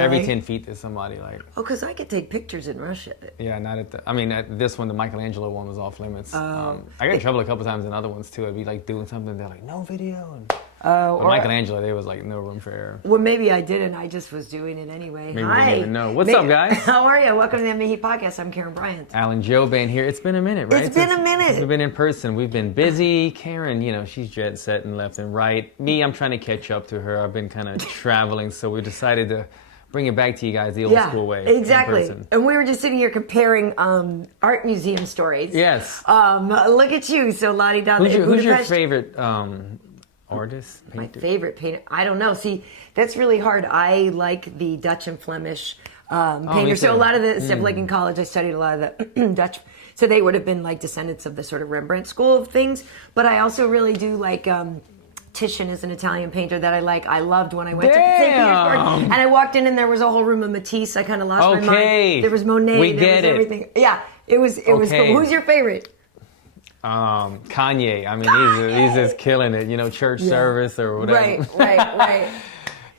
every 10 feet there's somebody like. Oh, because I could take pictures in Russia. Yeah, not at the. I mean, at this one, the Michelangelo one was off limits. I got in trouble a couple times in other ones too. I'd be like doing something, they're like, no video. And, but Michelangelo, there was like no room for error. Well, maybe I didn't. I just was doing it anyway. Maybe Hi. we didn't even know. What's up, guys? How are you? Welcome to the MMA podcast. I'm Karyn Bryant. Alan Jouban here. It's been a minute, right? It's been a minute. We've been in person. We've been busy. Karyn, you know, she's jet setting left and right. Me, I'm trying to catch up to her. I've been kind of traveling, so we decided to bring it back to you guys the old school way. Exactly. And we were just sitting here comparing art museum stories. Yes. Look at you. So Lottie down there. Who's your favorite artist? Painter? My favorite painter? I don't know. See, that's really hard. I like the Dutch and Flemish painters. So a lot of the stuff, like in college, I studied a lot of the Dutch. So they would have been like descendants of the sort of Rembrandt school of things. But I also really do like... Titian is an Italian painter that I like. I loved when I went to St. Petersburg. And I walked in and there was a whole room of Matisse. I kind of lost my mind. There was Monet. There was everything. Yeah, it was cool. Who's your favorite? Kanye. I mean, he's just killing it. You know, church service or whatever. Right.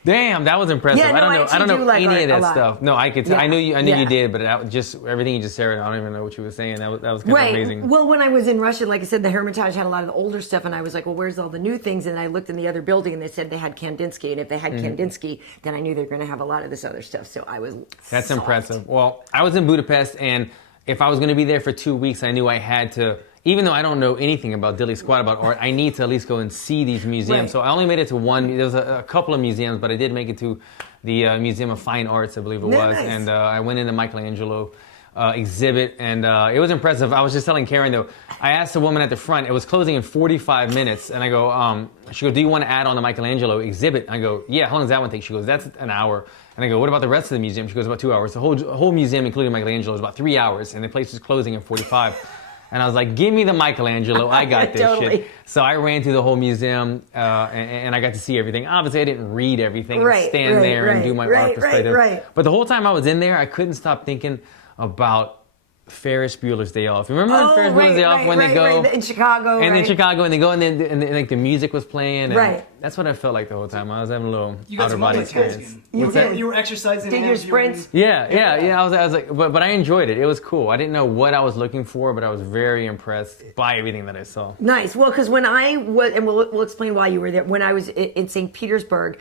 Damn, that was impressive. Yeah, no, I don't know like any of that stuff. No, I could. I knew you did, but everything you just said, I don't even know what you were saying. That was kind of amazing. Well, when I was in Russia, like I said, the Hermitage had a lot of the older stuff, and I was like, well, where's all the new things? And I looked in the other building, and they said they had Kandinsky, and if they had Kandinsky, then I knew they were going to have a lot of this other stuff. So I was. That's impressive. Well, I was in Budapest, and if I was going to be there for 2 weeks, I knew I had to. Even though I don't know anything about diddly squat about art, I need to at least go and see these museums. Right. So I only made it to one. There was a couple of museums, but I did make it to the Museum of Fine Arts, I believe it was. Nice. And I went in the Michelangelo exhibit, and it was impressive. I was just telling Karyn, though, I asked the woman at the front, it was closing in 45 minutes, and I go, she goes, do you want to add on the Michelangelo exhibit? I go, yeah, how long does that one take? She goes, that's an hour. And I go, what about the rest of the museum? She goes, about 2 hours. The whole museum, including Michelangelo, is about 3 hours, and the place is closing in 45. And I was like, give me the Michelangelo. I got this shit. So I ran through the whole museum, and I got to see everything. Obviously, I didn't read everything and stand there and do my art perspective. But the whole time I was in there, I couldn't stop thinking about Ferris Bueller's Day Off. Remember Ferris Bueller's Day Off when they go in Chicago, in Chicago, and they go and like the music was playing. And that's what I felt like the whole time. I was having a little outer body experience. You were exercising. Did your sprints? Yeah. I was like, but I enjoyed it. It was cool. I didn't know what I was looking for, but I was very impressed by everything that I saw. Nice. Well, because when I was, and we'll explain why you were there. When I was in St. Petersburg,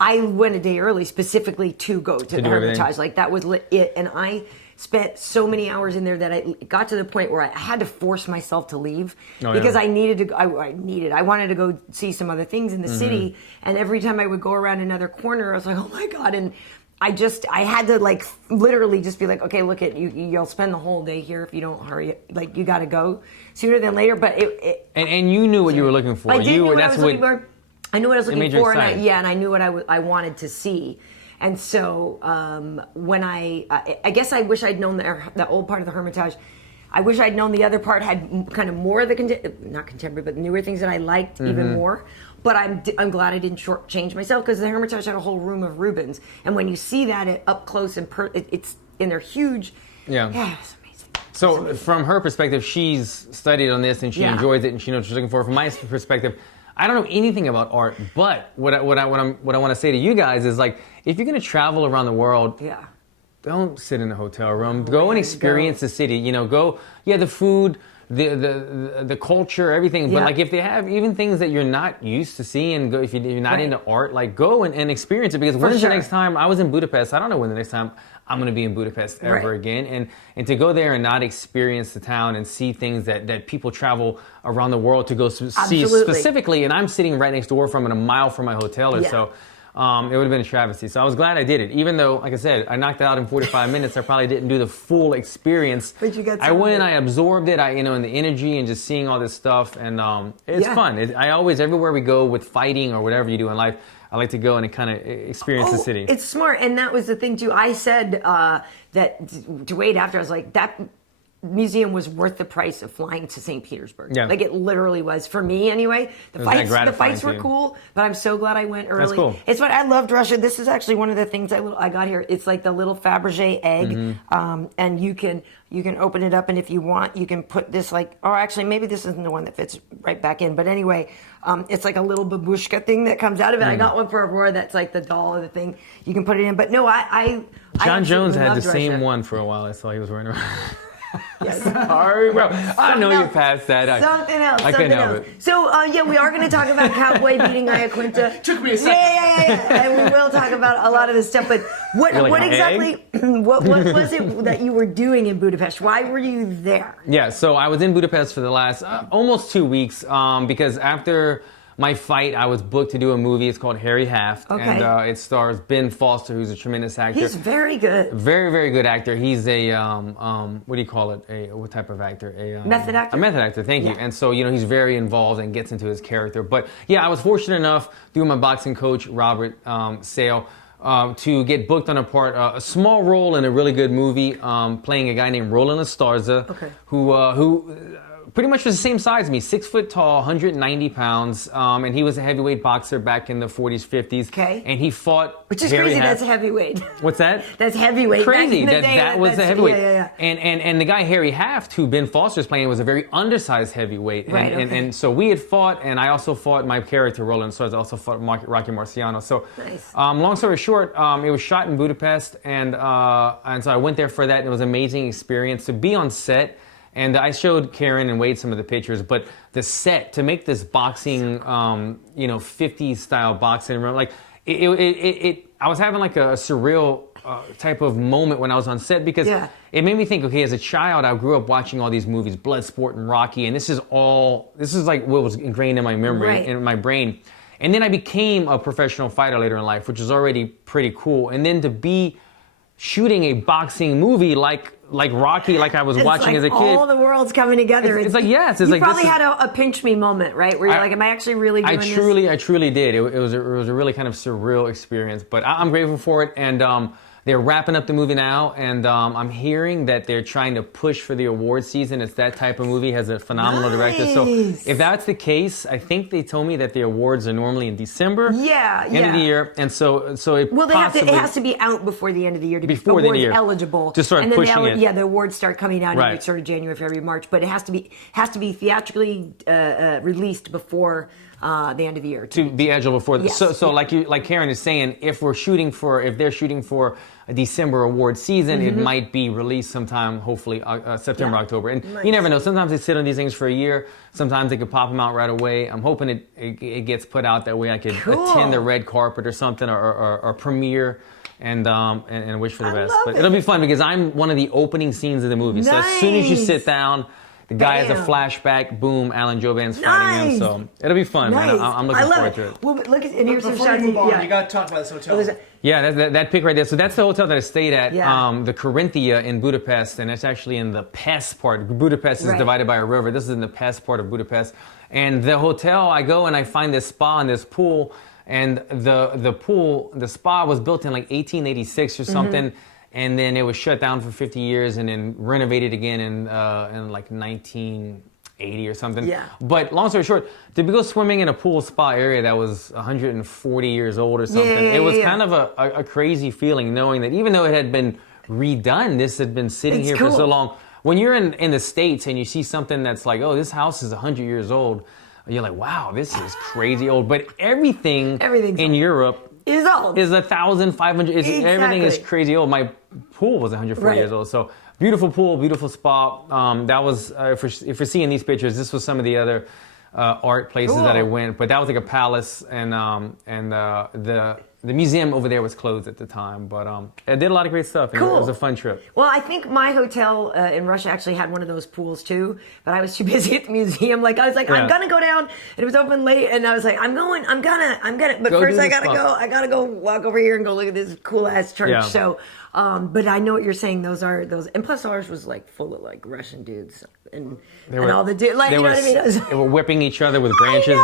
I went a day early specifically to go to the Hermitage. Like that was it, and I spent so many hours in there that I got to the point where I had to force myself to leave because I needed to. I wanted to go see some other things in the city, and every time I would go around another corner, I was like, oh my god! And I had to like literally just be like, okay, look at you. You'll spend the whole day here if you don't hurry. Like you got to go sooner than later. But and you knew what you were looking for. I did know what I was looking for. I knew what I was looking for, and I knew what I wanted to see. And so when I guess I wish I'd known the old part of the Hermitage. I wish I'd known the other part had kind of more of the not contemporary, but newer things that I liked even more. But I'm glad I didn't shortchange myself because the Hermitage had a whole room of Rubens, and when you see that up close and they're huge. Yeah, it's amazing. So from her perspective, she's studied on this and she enjoys it and she knows what she's looking for. From my perspective, I don't know anything about art, but what I want to say to you guys is like, if you're going to travel around the world, don't sit in a hotel room. Go and experience the city. You know, go. Yeah, the food, the culture, everything. But like, if they have even things that you're not used to seeing, go. If you're not into art, like go and experience it. Because when's the next time? I was in Budapest. I don't know when the next time I'm going to be in Budapest ever again. And to go there and not experience the town and see things that people travel around the world to go see specifically. And I'm sitting right next door from it, a mile from my hotel or so. It would have been a travesty. So I was glad I did it. Even though, like I said, I knocked it out in 45 minutes, I probably didn't do the full experience. But you got I went and I absorbed it, and the energy and just seeing all this stuff. And it's fun. I always, everywhere we go with fighting or whatever you do in life, I like to go and kind of experience the city. It's smart. And that was the thing, too. I said that to Wade after, I was like, that museum was worth the price of flying to St. Petersburg. Yeah. Like it literally was for me anyway. The fights were cool, but I'm so glad I went early. That's cool. It's what I loved Russia. This is actually one of the things I got here. It's like the little Fabergé egg, and you can open it up, and if you want, you can put this or actually maybe this isn't the one that fits right back in. But anyway, it's like a little babushka thing that comes out of it. I got one for Aurora that's like the doll of the thing. You can put it in. But no, John Jones had the Russia. same one for a while. I saw he was wearing around. Yes. Sorry, bro. I know you passed that. Something else. I couldn't help it. So, we are going to talk about Cowboy beating Iaquinta. Took me a second. Yeah. And we will talk about a lot of this stuff. But what exactly, what was it that you were doing in Budapest? Why were you there? Yeah, so I was in Budapest for the last almost 2 weeks because after my fight, I was booked to do a movie. It's called H.E.A.T. Okay. And it stars Ben Foster, who's a tremendous actor. He's very good. Very, very good actor. He's a, what do you call it? What type of actor? Method actor? A method actor, thank you. And so, he's very involved and gets into his character. But yeah, I was fortunate enough through my boxing coach, Robert Sale, to get booked on a small role in a really good movie, playing a guy named Roland Estarza, who pretty much was the same size as me, 6 foot tall, 190 pounds, and he was a heavyweight boxer back in the 40s, 50s. Okay. And he fought. Which is crazy. That's heavyweight. What's that? That's heavyweight. Crazy. That was the heavyweight. Yeah. And the guy Harry Haft, who Ben Foster's playing, was a very undersized heavyweight. Right. And so we had fought, and I also fought my character Roland Soares. I also fought Rocky Marciano. So, nice. Long story short, it was shot in Budapest, and so I went there for that. And it was an amazing experience to be on set. And I showed Karyn and Wade some of the pictures, but the set to make this boxing, 50s style boxing, like I was having like a surreal type of moment when I was on set because it made me think, okay, as a child, I grew up watching all these movies, Bloodsport and Rocky, and this is like what was ingrained in my memory, in my brain. And then I became a professional fighter later in life, which is already pretty cool. And then to be shooting a boxing movie like Rocky, like I was watching as a kid. All the world's coming together. It's like, yes. It's you like, probably had a pinch me moment, right? Where you're like, am I actually really doing this? I truly did. It was a really kind of surreal experience, but I'm grateful for it. And they're wrapping up the movie now, and I'm hearing that they're trying to push for the award season. It's that type of movie, has a phenomenal director. So if that's the case, I think they told me that the awards are normally in December. End of the year. And so it it has to be out before the end of the year to be awards eligible. To start pushing it. Yeah, the awards start coming out in sort of January, February, March, but it has to be theatrically released before the end of the year. To be eligible for this. Yes. So like Karyn is saying, if they're shooting for a December award season, it might be released sometime, hopefully September, October. And you never know. Sometimes they sit on these things for a year. Sometimes they could pop them out right away. I'm hoping it gets put out that way. I could attend the red carpet or something or premiere and wish for the best. But it'll be fun because I'm one of the opening scenes of the movie. Nice. So as soon as you sit down, the guy has a flashback. Boom! Alan Jouban's fighting him, so it'll be fun. Man. I'm looking forward to it. Well, look at and here's some Before shots. you move on, you got to talk about this hotel. Yeah, that pic right there. So that's the hotel that I stayed at, Yeah. the Corinthia in Budapest, and it's actually in the Pest part. Budapest is divided by a river. This is in the Pest part of Budapest. And the hotel, I go and I find this spa and this pool, and the spa was built in like 1886 or something. And then it was shut down for 50 years and then renovated again in like 1980 or something. Yeah. But long story short, to go swimming in a pool spa area that was 140 years old or something, it was kind of a crazy feeling knowing that even though it had been redone, this had been sitting here for so long. When you're in the States and you see something that's like, oh, this house is 100 years old, you're like, wow, this is crazy old. But everything in Europe is old. Is 1,500. Everything is crazy old. My pool was 140 years old. So beautiful pool, beautiful spa. That was if you're seeing these pictures, this was some of the other art places that I went. But that was like a palace, and the museum over there was closed at the time. But I did a lot of great stuff. And it was a fun trip. Well, I think my hotel in Russia actually had one of those pools too, but I was too busy at the museum. Like I was like, I'm gonna go down, and it was open late, and I was like, I'm gonna. But first, I gotta go walk over here and go look at this cool ass church. Yeah. So, but I know what you're saying. Those, and plus ours was like full of like Russian dudes and all the dudes. Like, you know what I mean? They were whipping each other with branches,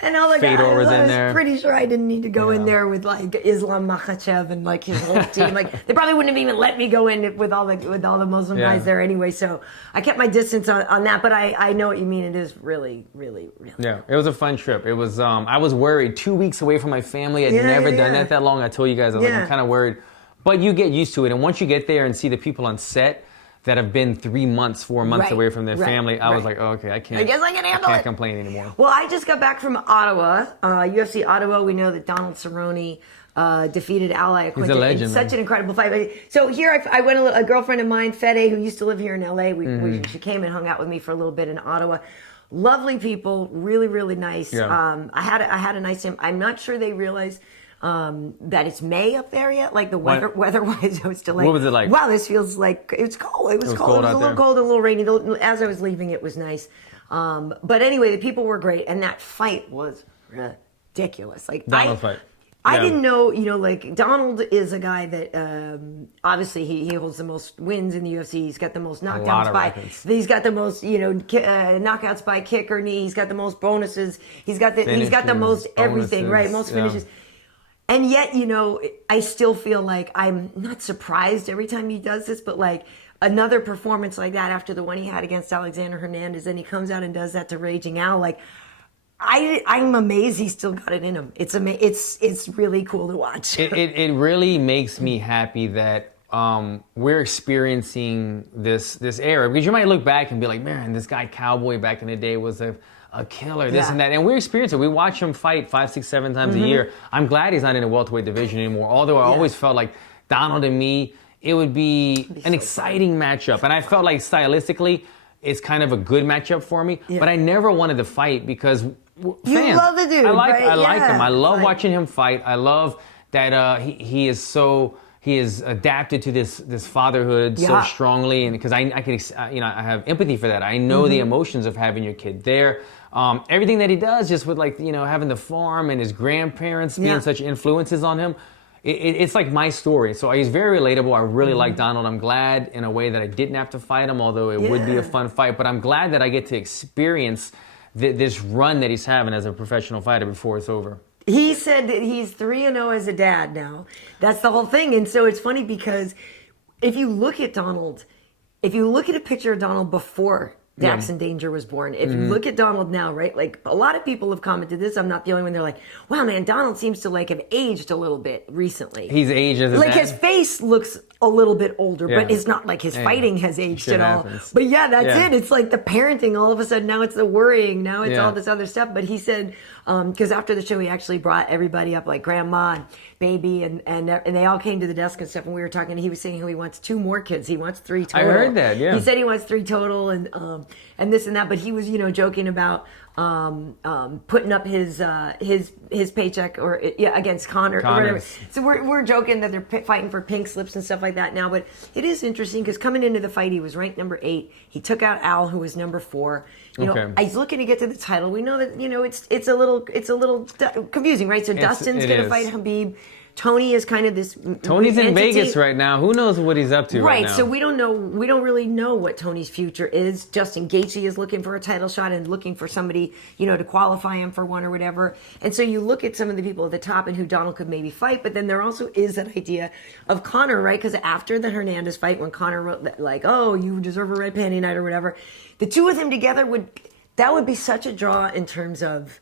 and all the Fedor guys. was I in was there. pretty sure I didn't need to go in there with with like Islam Makhachev and like his whole team. Like they probably wouldn't have even let me go in with all the Muslim guys there anyway. So I kept my distance on that. But I know what you mean. It is really, really, really. Yeah, it was a fun trip. It was. I was worried. 2 weeks away from my family. I'd never done that long. I told you guys, I'm kind of worried. But you get used to it, and once you get there and see the people on set that have been 3 months, 4 months away from their family, I was like, oh, okay, I guess I can handle it. I can't complain anymore. Well, I just got back from Ottawa, UFC Ottawa. We know that Donald Cerrone defeated Iaquinta. He's a legend. In such an incredible fight. So here I went a girlfriend of mine, Fede, who used to live here in LA. She came and hung out with me for a little bit in Ottawa. Lovely people, really, really nice. Yeah. I had a nice time. I'm not sure they realize that it's May up there yet. Like the weather-wise, I was still like, what was it like? Wow, this feels like it's cold. It was cold. It was a little cold, a little rainy. As I was leaving, it was nice. But anyway, the people were great, and that fight was ridiculous. Like Donald's fight. I didn't know, like Donald is a guy that obviously he holds the most wins in the UFC. He's got the most knockdowns he's got the most knockouts by kick or knee. He's got the most bonuses. He's got the most everything, right? Most finishes. And yet, I still feel like I'm not surprised every time he does this, but like another performance like that after the one he had against Alexander Hernandez, and he comes out and does that to Raging Al, like. I'm amazed he still got it in him. It's really cool to watch. It really makes me happy that we're experiencing this era, because you might look back and be like, man, this guy Cowboy back in the day was a killer, this and that, and we're experiencing it. We watch him fight 5, 6, 7 times a year. I'm glad he's not in the welterweight division anymore. Although I always felt like Donald and me, it would be an exciting matchup, and I felt like stylistically, it's kind of a good matchup for me. Yeah. But I never wanted to fight because. You love the dude. I like him. I love watching him fight. I love that he is adapted to this fatherhood so strongly, and because I have empathy for that. I know the emotions of having your kid there. Everything that he does, just with having the farm and his grandparents being such influences on him. It's like my story. So he's very relatable. I really like Donald. I'm glad in a way that I didn't have to fight him, although it would be a fun fight. But I'm glad that I get to experience this run that he's having as a professional fighter before it's over. He said that he's 3-0 as a dad now. That's the whole thing. And so it's funny because if you look at Donald, if you look at a picture of Donald before Jackson Danger was born, if you look at Donald now, right, like a lot of people have commented this, I'm not the only one, they're like, wow, man, Donald seems to have aged a little bit recently. He's aged as a dad. His face looks a little bit older, but it's not like his fighting has aged at all. But that's it. It's like the parenting, all of a sudden, now it's the worrying, now it's all this other stuff. But he said, because after the show, he actually brought everybody up, like grandma and baby, and they all came to the desk and stuff, and we were talking, and he was saying how he wants 2 more kids. He wants 3 total. I heard that, He said he wants 3 total, and this and that, but he was, joking about putting up his paycheck against Conor or whatever. So we're joking that they're fighting for pink slips and stuff like that now, but it is interesting because coming into the fight, he was ranked number 8. He took out Al, who was number 4. He's looking to get to the title. We know that it's a little confusing, right? So Dustin's going to fight Khabib. Tony is kind of this. Tony's in Vegas right now. Who knows what he's up to right now? So we don't know. We don't really know what Tony's future is. Justin Gaethje is looking for a title shot and looking for somebody, to qualify him for one or whatever. And so you look at some of the people at the top and who Donald could maybe fight, but then there also is that idea of Conor, right? Because after the Hernandez fight, when Conor wrote that, like, "Oh, you deserve a red panty night" or whatever, the two of them together would be such a draw in terms of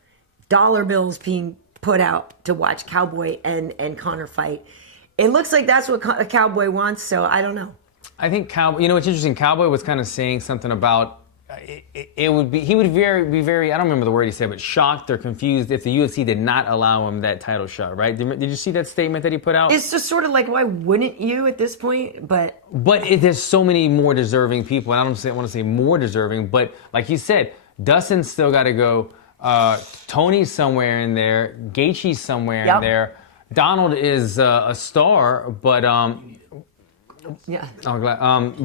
dollar bills being put out to watch Cowboy and Conor fight. It looks like that's what a Cowboy wants, so I don't know. I think Cowboy, what's interesting, Cowboy was kind of saying something about he would be very, I don't remember the word he said, but shocked or confused if the UFC did not allow him that title shot, right? Did you see that statement that he put out? It's just sort of like, why wouldn't you at this point? But there's so many more deserving people, and I don't want to say more deserving, but like you said, Dustin's still got to go. Tony's somewhere in there. Gaethje's somewhere in there. Donald is a star, but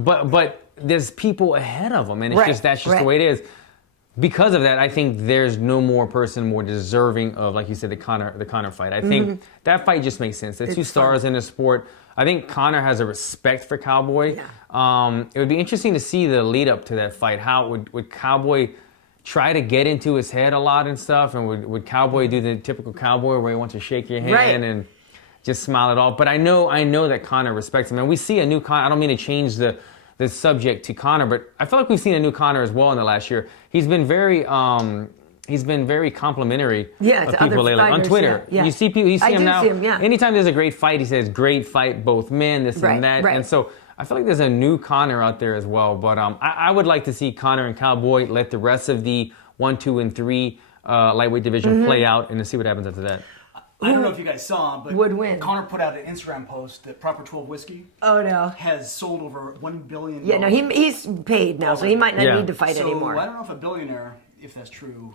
but there's people ahead of him, and it's that's just the way it is. Because of that, I think there's no more person more deserving of, like you said, the Conor fight. I think that fight just makes sense. The two stars in the sport. I think Conor has a respect for Cowboy. It would be interesting to see the lead up to that fight. How would Cowboy try to get into his head a lot and stuff, and would Cowboy do the typical Cowboy where he wants to shake your hand and just smile it off. But I know that Conor respects him. And we see a new Conor. I don't mean to change the subject to Conor, but I feel like we've seen a new Conor as well in the last year. He's been very complimentary of people lately on Twitter. Yeah. You see him now. See him, yeah. Anytime there's a great fight, he says, "Great fight, both men," this and that. Right. And so I feel like there's a new Conor out there as well. But I would like to see Conor and Cowboy let the rest of the 1, 2, and 3 lightweight division play out and to see what happens after that. I don't know if you guys saw, but would win. Conor put out an Instagram post that Proper 12 Whiskey has sold over $1 billion. Yeah, no, he's paid now, so he might not need to fight anymore. I don't know if a billionaire, if that's true,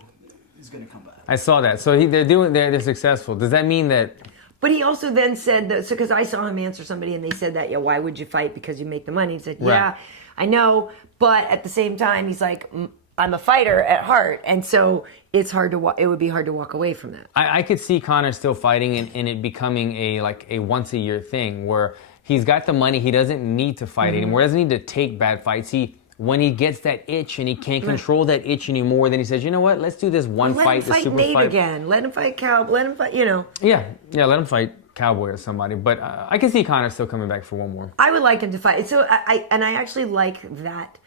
is going to come back. I saw that. So they're successful. Does that mean that? But he also then said that, so because I saw him answer somebody and they said that, yeah, why would you fight? Because you make the money. He said, yeah, I know, but at the same time, he's like, I'm a fighter at heart, and so it's hard to. It would be hard to walk away from that. I could see Conor still fighting and it becoming a once a year thing where he's got the money, he doesn't need to fight anymore, doesn't need to take bad fights. When he gets that itch and he can't control that itch anymore, then he says, you know what? Let's do this one fight, the super Nate fight again. Let him fight Cowboy. Let him fight. Yeah. Let him fight Cowboy or somebody. But I can see Conor still coming back for one more. I would like him to fight. So I actually like that.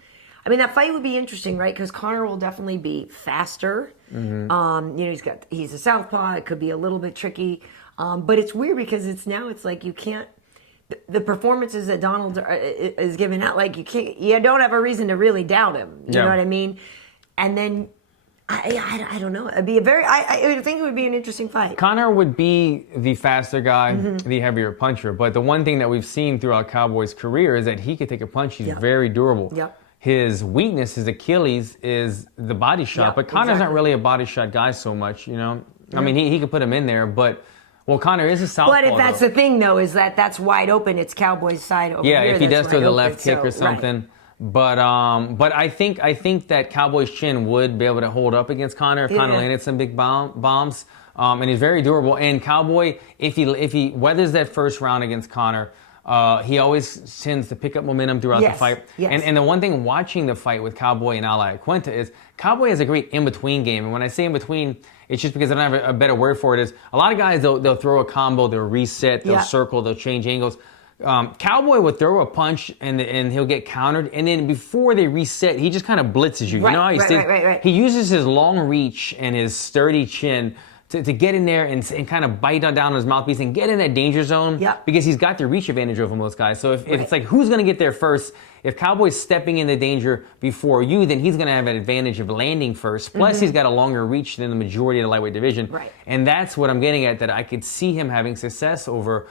I mean, that fight would be interesting, right? Because Conor will definitely be faster. He's a southpaw. It could be a little bit tricky, but it's weird because it's like you can't. The performances that Donald is giving out, like you don't have a reason to really doubt him. You know what I mean? And then I don't know. It'd be I think it would be an interesting fight. Conor would be the faster guy, the heavier puncher. But the one thing that we've seen throughout Cowboy's career is that he could take a punch. He's very durable. Yep. His weakness, his Achilles, is the body shot. But Conor's not really a body shot guy so much, I mean, he could put him in there, but Conor is a southpaw. But if that's the thing, though, is that's wide open. It's Cowboy's side over here. Yeah, if he does throw the left kick or something. Right. But I think that Cowboy's chin would be able to hold up against Conor if Conor landed some big bombs. And he's very durable. And Cowboy, if he weathers that first round against Conor, he always tends to pick up momentum throughout the fight. Yes. And the one thing watching the fight with Cowboy and Iaquinta is Cowboy has a great in-between game. And when I say in-between, it's just because I don't have a better word for it. Is a lot of guys, they'll throw a combo, they'll reset, they'll circle, they'll change angles. Cowboy will throw a punch and he'll get countered. And then before they reset, he just kind of blitzes you. Right, you know how he stays? Right. He uses his long reach and his sturdy chin to get in there and kind of bite down on his mouthpiece and get in that danger zone because he's got the reach advantage over most guys. So if it's like who's going to get there first, if Cowboy's stepping into danger before you, then he's going to have an advantage of landing first. Plus, he's got a longer reach than the majority of the lightweight division. Right. And that's what I'm getting at, that I could see him having success over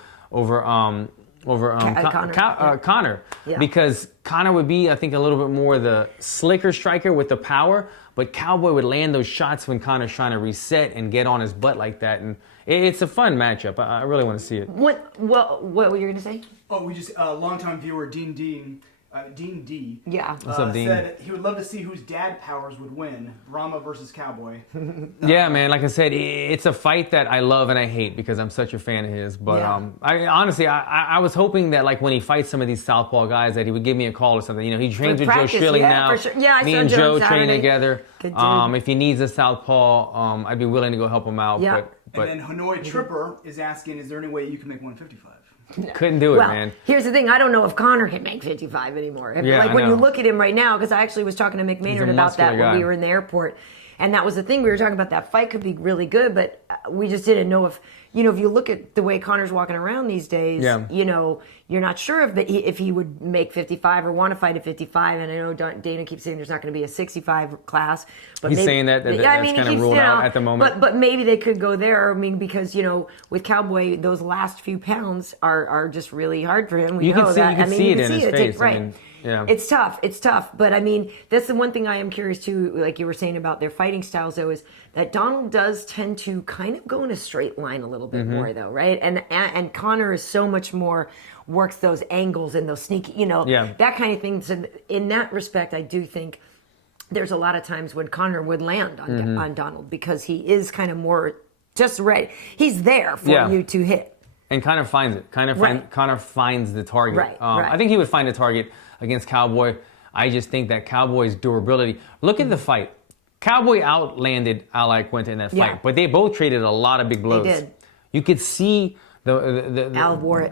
Conor. Yeah. Because Conor would be, I think, a little bit more the slicker striker with the power, but Cowboy would land those shots when Conor's trying to reset and get on his butt like that. And it's a fun matchup. I really want to see it. What were you going to say? Oh, we just, longtime viewer Dean D. Yeah. What's up, Dean? Said he would love to see whose dad powers would win, Brahma versus Cowboy. Yeah, man. Like I said, it's a fight that I love and I hate because I'm such a fan of his. But I honestly was hoping that like when he fights some of these southpaw guys that he would give me a call or something. He trains with Joe Schilling now. For sure. Yeah, me and Joe train together. Good dude. If he needs a southpaw, I'd be willing to go help him out. Yeah. But and then Hanoi Tripper is asking, is there any way you can make 155? Couldn't do it, man. Here's the thing. I don't know if Conor can make 55 anymore. When you look at him right now, because I actually was talking to McMahon about that when we were in the airport. And that was the thing. We were talking about that fight could be really good, but we just didn't know if you look at the way Conor's walking around these days, you're not sure if he would make 55 or want to fight at 55. And I know Dana keeps saying there's not going to be a 65 class. But he's saying that's kind of ruled out at the moment. But maybe they could go there. I mean, because, with Cowboy, those last few pounds are just really hard for him. You can see it in his face. Right. I mean, yeah. It's tough. But I mean, that's the one thing I am curious too, like you were saying about their fighting styles though, is that Donald does tend to kind of go in a straight line a little bit more though, right? And Conor is so much more, works those angles and those sneaky, that kind of thing. So in that respect, I do think there's a lot of times when Conor would land on Donald because he is kind of more just ready. He's there for you to hit. And Conor finds it. Conor finds the target. Right. I think he would find a target against Cowboy. I just think that Cowboy's durability. Look at the fight. Cowboy outlanded Iaquinta in that fight, but they both traded a lot of big blows. They did. You could see Al wore it.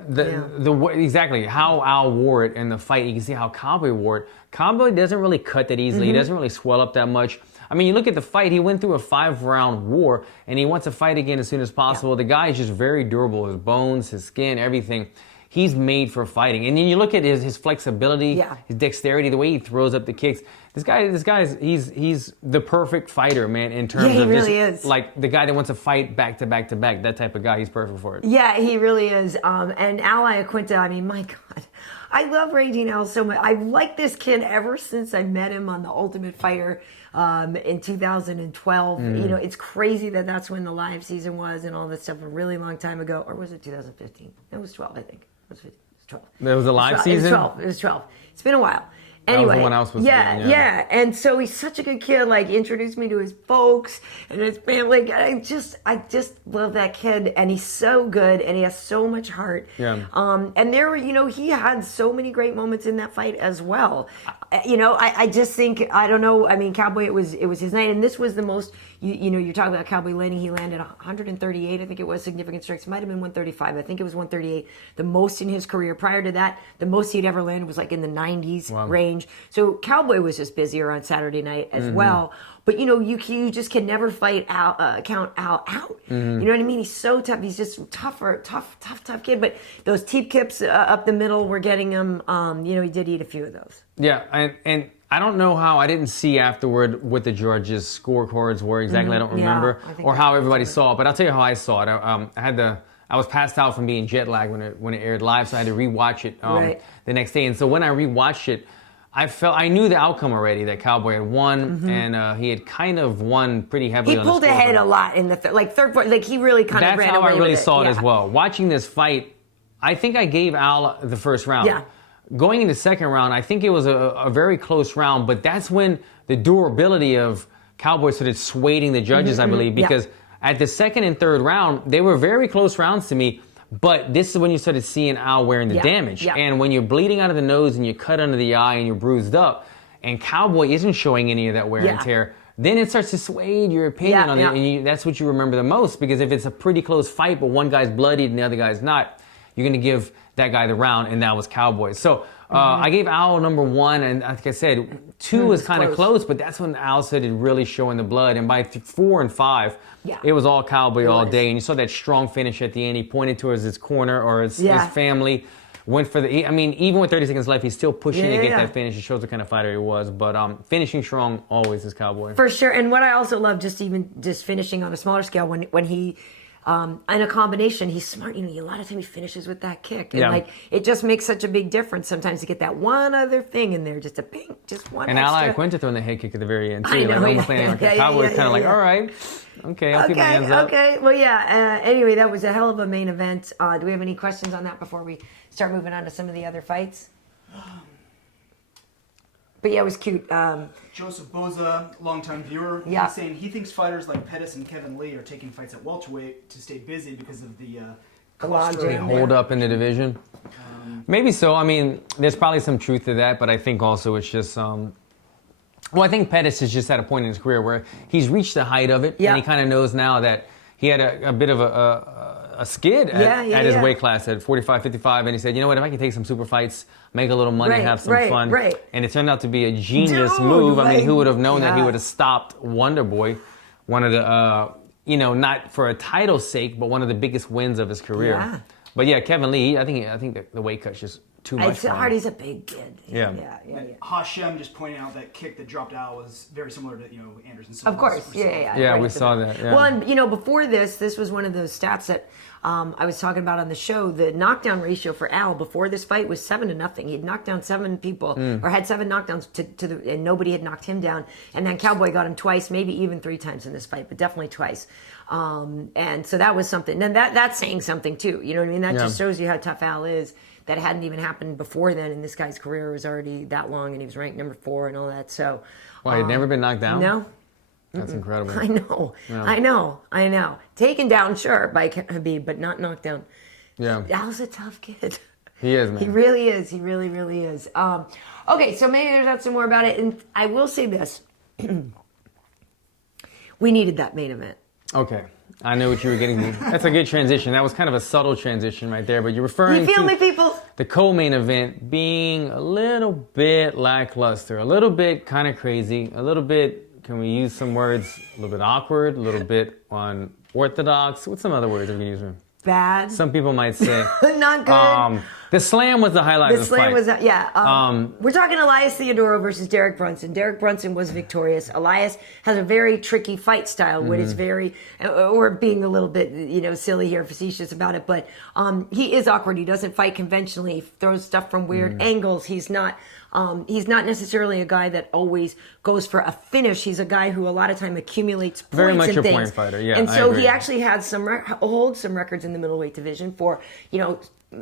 Exactly how Al wore it in the fight. You can see how Cowboy wore it. Cowboy doesn't really cut that easily. He doesn't really swell up that much. I mean, you look at the fight. He went through a 5-round war, and he wants to fight again as soon as possible. The guy is just very durable. His bones, his skin, everything. He's made for fighting. And then you look at his flexibility, his dexterity, the way he throws up the kicks. This guy, he's the perfect fighter, man, in terms of really just, is. like the guy that wants to fight back to back to back. That type of guy, he's perfect for it. Yeah, he really is. And Al Iaquinta, I mean, my God. I love Raging Al so much. I've liked this kid ever since I met him on The Ultimate Fighter in 2012. You know, it's crazy that that's when the live season was and all this stuff a really long time ago. Or was it 2015? It was 12, I think. It was 12. There was a live season? It was 12. It's been a while. Anyway, that was the one I was supposed to be in, yeah. And so he's such a good kid. Like, introduced me to his folks and his family. I just love that kid, and he's so good, and he has so much heart. Yeah. And there were, you know, he had so many great moments in that fight as well. You know, I just think, I don't know. I mean, Cowboy, it was his night, and this was the most. You know, you're talking about Cowboy landing. He landed 138, I think it was, significant strikes. It might have been 135. I think it was 138. The most in his career. Prior to that, the most he'd ever landed was like in the 90s range. So Cowboy was just busier on Saturday night as well. But, you know, you just can never fight count Al out. You know what I mean? He's so tough. He's just tough kid. But those teep kips up the middle were getting him. You know, he did eat a few of those. Yeah, and I don't know how, I didn't see afterward what the judges' scorecards were exactly. I don't remember, or how everybody saw it. But I'll tell you how I saw it. I was passed out from being jet lagged when it aired live, so I had to rewatch it the next day. And so when I rewatched it, I knew the outcome already, that Cowboy had won, and he had kind of won pretty heavily. He pulled ahead a lot in the third point. Like, he really kind of ran away with it. That's how I really saw it as well. Watching this fight, I think I gave Al the first round. Yeah. Going into the second round, I think it was a very close round, but that's when the durability of Cowboy started swaying the judges, I believe, because at the second and third round, they were very close rounds to me, but this is when you started seeing Al wearing the damage. And when you're bleeding out of the nose and you're cut under the eye and you're bruised up, and Cowboy isn't showing any of that wear and tear, then it starts to sway your opinion on it, and that's what you remember the most, because if it's a pretty close fight, but one guy's bloodied and the other guy's not, you're going to give that guy the round, and that was Cowboy. So I gave Al number 1, and like I said, 2 was kind of close, but that's when Al started really showing the blood. And by 4 and 5, it was all Cowboy all day. And you saw that strong finish at the end. He pointed towards his corner or his family. Went for the. I mean, even with 30 seconds left, he's still pushing to get that finish. It shows the kind of fighter he was. But finishing strong always is Cowboy. For sure. And what I also love, just finishing on a smaller scale, when he. In a combination, he's smart. You know, a lot of times he finishes with that kick, and like, it just makes such a big difference sometimes to get that one other thing in there, just a ping, just one. And extra. Al Iaquinta throwing the head kick at the very end too. I know, Cowboy's kind of like, all right, okay, I'll keep my hands up. Okay, well, anyway, that was a hell of a main event. Do we have any questions on that before we start moving on to some of the other fights? But yeah, it was cute. Joseph Boza, longtime viewer, he's saying he thinks fighters like Pettis and Kevin Lee are taking fights at welterweight to stay busy because of the They hold up in the division. Maybe so. I mean, there's probably some truth to that, but I think also it's just... well, I think Pettis is just at a point in his career where he's reached the height of it, and he kind of knows now that he had a bit of a skid at his weight class at 45, 55, and he said, you know what, if I can take some super fights, make a little money, have some fun. And it turned out to be a genius move. I mean, who would have known that he would have stopped Wonder Boy, one of the, you know, not for a title's sake, but one of the biggest wins of his career. Yeah. But yeah, Kevin Lee, I think the weight cut's just too much for him. Hardy's a big kid. Yeah. H.E.A.T just pointing out that kick that dropped out was very similar to, you know, Anderson. Of course, Yeah, we saw that. Yeah. Well, and, you know, before this was one of those stats that I was talking about on the show. The knockdown ratio for Al before this fight was 7-0. He'd knocked down 7 people, or had 7 knockdowns and nobody had knocked him down. And then Cowboy got him twice, maybe even 3 times in this fight, but definitely twice. And so that was something. And that's saying something too. You know what I mean? That just shows you how tough Al is. That hadn't even happened before then, and this guy's career was already that long, and he was ranked number 4 and all that. So, well, he'd never been knocked down? No. That's incredible. I know. Yeah. I know. Taken down, sure, by Khabib, but not knocked down. Yeah. Al's a tough kid. He is, man. He really is. He really, really is. Okay, so maybe there's not some more about it, and I will say this. We needed that main event. Okay. I know what you were getting to. That's a good transition. That was kind of a subtle transition right there, but you're referring You feel to me, people? the co-main event being a little bit lackluster, a little bit kind of crazy, a little bit, can we use some words, a little bit awkward, a little bit unorthodox. What's some other words we can use? Bad. Some people might say. Not good. The slam was the highlight of the fight. The slam was, yeah. We're talking Elias Theodorou versus Derek Brunson. Derek Brunson was victorious. Elias has a very tricky fight style, which is very, or being a little bit, silly here, facetious about it, but he is awkward. He doesn't fight conventionally. He throws stuff from weird angles. He's not necessarily a guy that always goes for a finish. He's a guy who a lot of time accumulates points very much and a things. point fighter, yeah. And I so agree. he actually had holds some records in the middleweight division for,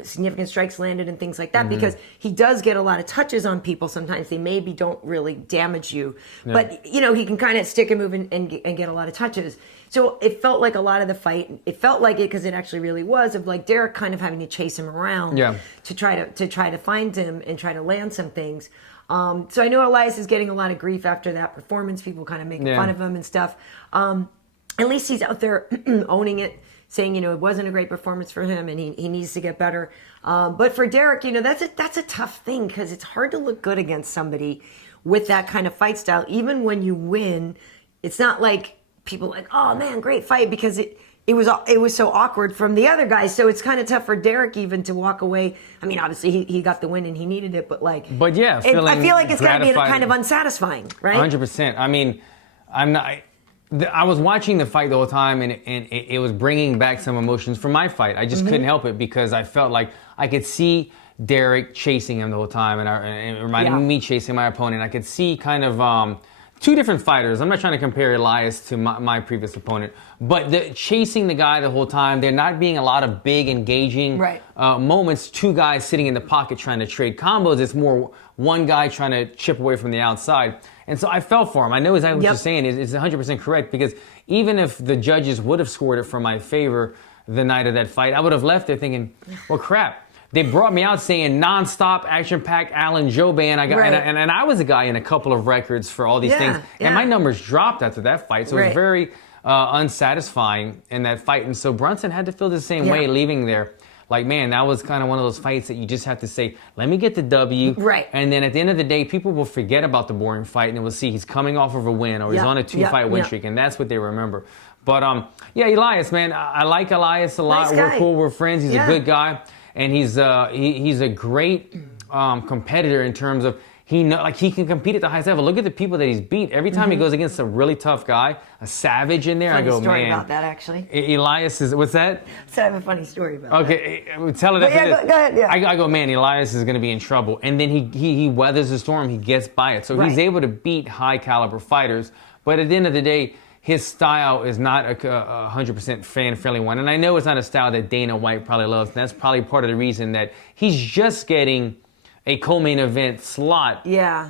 significant strikes landed and things like that, because he does get a lot of touches on people. Sometimes they maybe don't really damage you, but he can kind of stick and move and get a lot of touches. So it felt like a lot of the fight. It felt like it because it actually really was of like Derek kind of having to chase him around to try to find him and try to land some things. So I know Elias is getting a lot of grief after that performance. People kind of making fun of him and stuff. At least he's out there owning it, saying, it wasn't a great performance for him and he needs to get better. But for Derek, that's a tough thing because it's hard to look good against somebody with that kind of fight style. Even when you win, it's not like people like, oh man, great fight, because it was so awkward from the other guys. So it's kind of tough for Derek even to walk away. I mean, obviously he got the win and he needed it, but I feel like it's got to be kind of unsatisfying, right? 100%. I mean, I was watching the fight the whole time, and it was bringing back some emotions from my fight. I just couldn't help it because I felt like I could see Derek chasing him the whole time, and it reminded me chasing my opponent. I could see kind of two different fighters. I'm not trying to compare Elias to my previous opponent, but chasing the guy the whole time. There not being a lot of big, engaging moments. Two guys sitting in the pocket trying to trade combos. It's more one guy trying to chip away from the outside. And so I fell for him. I know exactly what you're saying. It's 100% correct, because even if the judges would have scored it for my favor the night of that fight, I would have left there thinking, well, crap. They brought me out saying nonstop, action-packed Alan Jouban. And I was a guy in a couple of records for all these things. And my numbers dropped after that fight. So it was very unsatisfying in that fight. And so Brunson had to feel the same way leaving there. Like, man, that was kind of one of those fights that you just have to say, let me get the W. Right. And then at the end of the day, people will forget about the boring fight and they will see he's coming off of a win or he's on a 2-fight win streak. And that's what they remember. But, Elias, man, I like Elias a lot. Nice guy. We're cool. We're friends. He's a good guy. And he's a great competitor in terms of he can compete at the highest level. Look at the people that he's beat. Every time he goes against a really tough guy, a savage in there, Funny I go, story man. about that, actually. Elias is, what's that? So I have a funny story about that. Okay, tell it. Go ahead. Yeah. I go, man, Elias is going to be in trouble. And then he weathers the storm. He gets by it. So he's able to beat high caliber fighters. But at the end of the day, his style is not a 100% fan-friendly one. And I know it's not a style that Dana White probably loves. And that's probably part of the reason that he's just getting a co-main event slot. Yeah.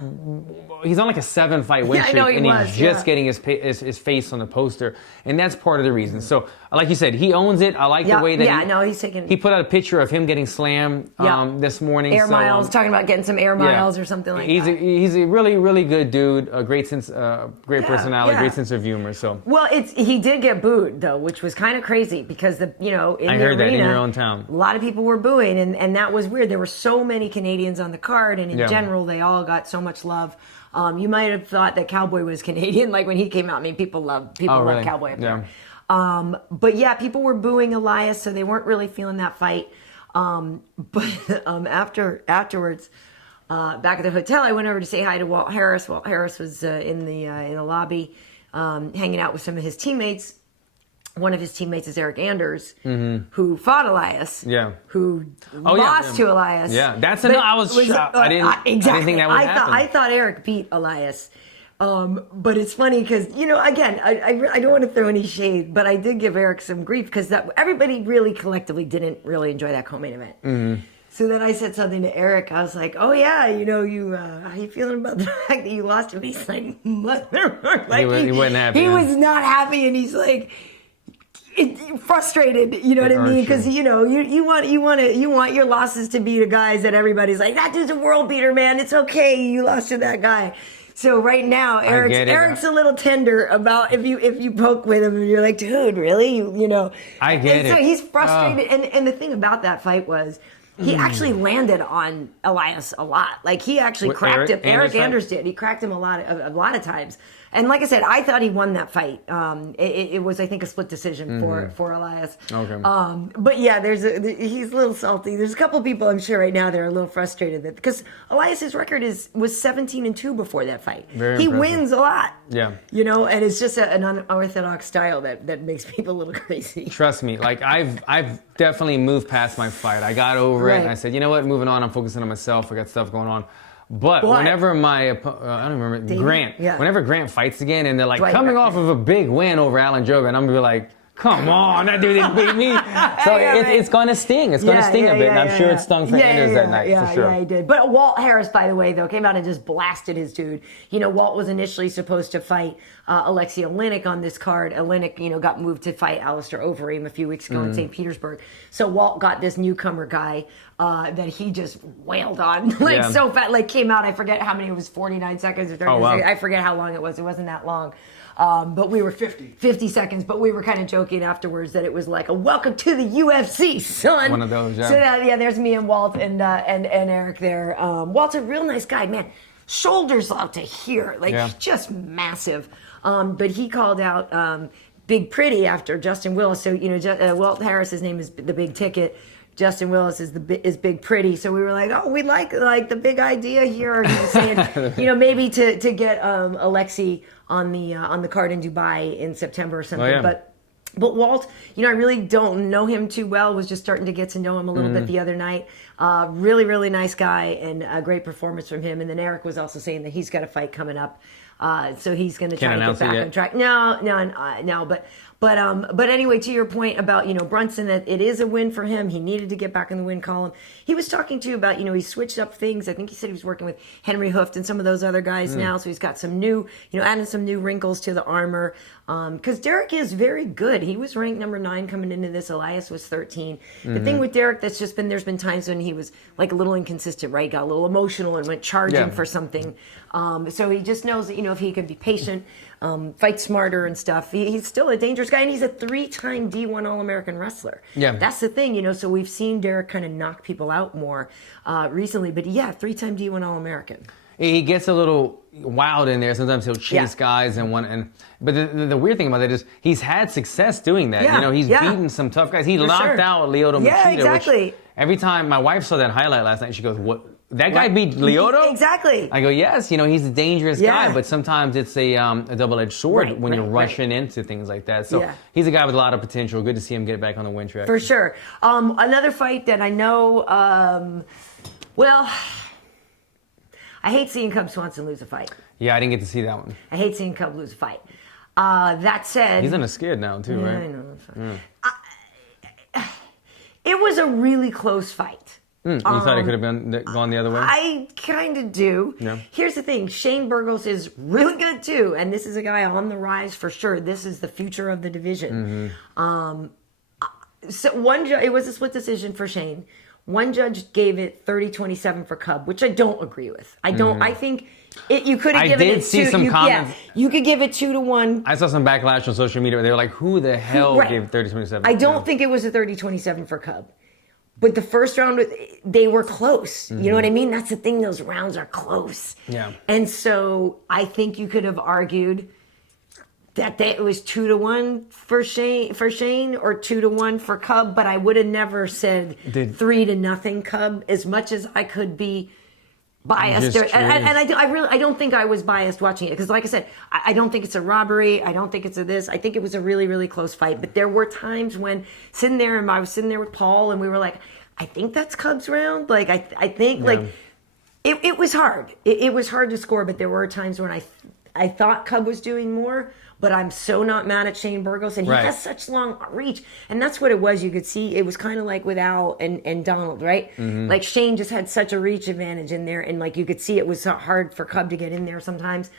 He's on like a 7-fight win streak, he's just getting his face on the poster, and that's part of the reason. So, like you said, he owns it. I like the way that he's taking. He put out a picture of him getting slammed this morning. Air miles, talking about getting some air miles or something like that. He's a really, really good dude. A great great personality, great sense of humor. So. Well, he did get booed though, which was kind of crazy because I heard that in your own town. A lot of people were booing, and that was weird. There were so many Canadians on the card, and in general, they all got so much love. You might have thought that Cowboy was Canadian, like when he came out. I mean, people love Cowboy up there. But yeah, people were booing Elias, so they weren't really feeling that fight. But afterwards, back at the hotel, I went over to say hi to Walt Harris. Walt Harris was in the lobby, hanging out with some of his teammates. One of his teammates is Eric Anders, who fought Elias. Yeah. Who lost to Elias. Yeah, that's enough. I was shocked. I didn't think that would happen. I thought Eric beat Elias. But it's funny because, again, I don't want to throw any shade, but I did give Eric some grief because everybody really collectively didn't really enjoy that co-main event. Mm-hmm. So then I said something to Eric. I was like, "Oh yeah, how you feeling about the fact that you lost him?" He's like, "Mother," like he wasn't happy. He was not happy, and he's like frustrated. You know what I mean? Because you want your losses to be to guys that everybody's like, "That dude's a world beater, man. It's okay. You lost to that guy." So right now, Eric's a little tender about if you poke with him and you're like, dude, really? You know. I get it. So he's frustrated. And the thing about that fight was he actually landed on Elias a lot. Like he actually cracked him. Eric Anders did. He cracked him a lot of times. And like I said, I thought he won that fight. It was, I think, a split decision for Elias. Okay. But yeah, he's a little salty. There's a couple people I'm sure right now that are a little frustrated because Elias's record was 17-2 before that fight. Very he impressive. Wins a lot. Yeah. You know, and it's just an unorthodox style that makes people a little crazy. Trust me, like I've definitely moved past my fight. I got over it and I said, you know what, moving on, I'm focusing on myself. I got stuff going on. But whenever I don't remember, Grant, whenever Grant fights again and they're like coming off of a big win over Alan Jouban, I'm going to be like, come on, that dude didn't beat me. So it's going to sting. It's going to sting a bit. And I'm sure it stung for Anders that night, for sure. Yeah, he did. But Walt Harris, by the way, though, came out and just blasted his dude. You know, Walt was initially supposed to fight Alexei Oleinik on this card. Oleinik, you know, got moved to fight Alistair Overeem a few weeks ago in St. Petersburg. So Walt got this newcomer guy that he just wailed on. So fat, came out, I forget how many, it was 49 seconds or 30 seconds. I forget how long it was. It wasn't that long. But we were 50 seconds, but we were kind of joking afterwards that it was like a welcome to the UFC, son. One of those, yeah. So there's me and Walt and Eric there. Walt's a real nice guy, man. Shoulders out to here, just massive. But he called out Big Pretty after Justin Willis. So, you know, Walt Harris's name is the Big Ticket. Justin Willis is Big Pretty, so we were like, oh, we like the big idea here. He was saying, you know, maybe to get Alexei on the card in Dubai in September or something. Oh, yeah. But Walt, you know, I really don't know him too well. Was just starting to get to know him a little bit the other night. Really, really nice guy and a great performance from him. And then Eric was also saying that he's got a fight coming up, so he's going to try to get back on track. No. But anyway, to your point about, you know, Brunson, that it is a win for him. He needed to get back in the win column. He was talking to you about, you know, he switched up things. I think he said he was working with Henry Hooft and some of those other guys now. So he's got some new, you know, adding some new wrinkles to the armor. Because Derek is very good. He was ranked number 9 coming into this. Elias was 13. The thing with Derek there's been times when he was like a little inconsistent, right? Got a little emotional and went charging for something. So he just knows that, you know, if he can be patient, fight smarter and stuff, he's still a dangerous guy. And he's a 3-time D1 All-American wrestler. Yeah. That's the thing, you know, so we've seen Derek kind of knock people out more recently. But yeah, 3-time D1 All-American. He gets a little wild in there. Sometimes he'll chase guys but the weird thing about that is he's had success doing that. You know, he's beaten some tough guys. He knocked out Lyoto Machida. Yeah, exactly. Which every time my wife saw that highlight last night, she goes, "What? That guy beat Lyoto?" Exactly. I go, yes. You know, he's a dangerous guy, but sometimes it's a double-edged sword when you're rushing into things like that. So he's a guy with a lot of potential. Good to see him get back on the win track. For sure. Another fight that I know, I hate seeing Cub Swanson lose a fight. Yeah, I didn't get to see that one. I hate seeing Cub lose a fight. That said... He's in a skid now, too, right? I know. It was a really close fight. You thought it could have gone the other way? I kind of do. Yeah. Here's the thing. Shane Burgos is really good, too. And this is a guy on the rise for sure. This is the future of the division. So it was a split decision for Shane. One judge gave it 30-27 for Cub, which I don't agree with. I don't. I think you could have given it 2. I did see some comments. Yeah, you could give it 2-1. I saw some backlash on social media where they were like, "Who the hell gave 30-27?" I don't think it was a 30-27 for Cub. But the first round, they were close. You know what I mean? That's the thing. Those rounds are close. Yeah. And so I think you could have argued that it was 2-1 for Shane or 2-1 for Cub, but I would have never said 3-0 Cub, as much as I could be biased. And I don't think I was biased watching it, because like I said, I don't think it's a robbery. I don't think it's a this. I think it was a really, really close fight. But there were times when I was sitting there with Paul, and we were like, I think that's Cub's round. Like I think it was hard. It was hard to score, but there were times when I thought Cub was doing more. But I'm so not mad at Shane Burgos, and he has such long reach. And that's what it was. You could see it was kind of like with Al and Donald, right? Like Shane just had such a reach advantage in there, and like you could see it was hard for Cub to get in there sometimes.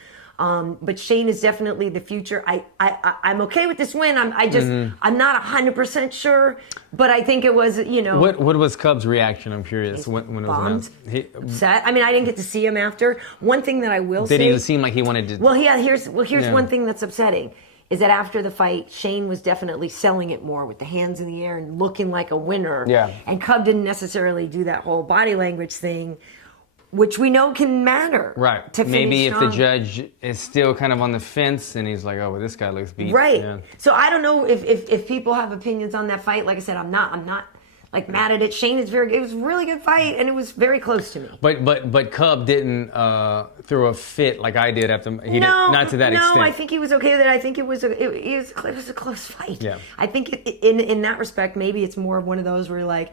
But Shane is definitely the future. I'm okay with this win. I'm not 100% sure, but I think it was, What was Cub's reaction? I'm curious when it was announced. Upset. I mean, I didn't get to see him after. One thing that I will say. Did he seem like he wanted to? Well, yeah. Here's one thing that's upsetting. Is that after the fight, Shane was definitely selling it more with the hands in the air and looking like a winner. Yeah. And Cub didn't necessarily do that whole body language thing, which we know can matter. Right. To Maybe if strong. the judge is still kind of on the fence and he's like, oh, well, this guy looks beat. Right. Yeah. So I don't know if people have opinions on that fight. Like I said, I'm not like mad at it. Shane is it was a really good fight and it was very close to me. But Cub didn't throw a fit like I did after not to that extent. No, I think he was okay with it. I think it was a close fight. Yeah. I think in that respect, maybe it's more of one of those where like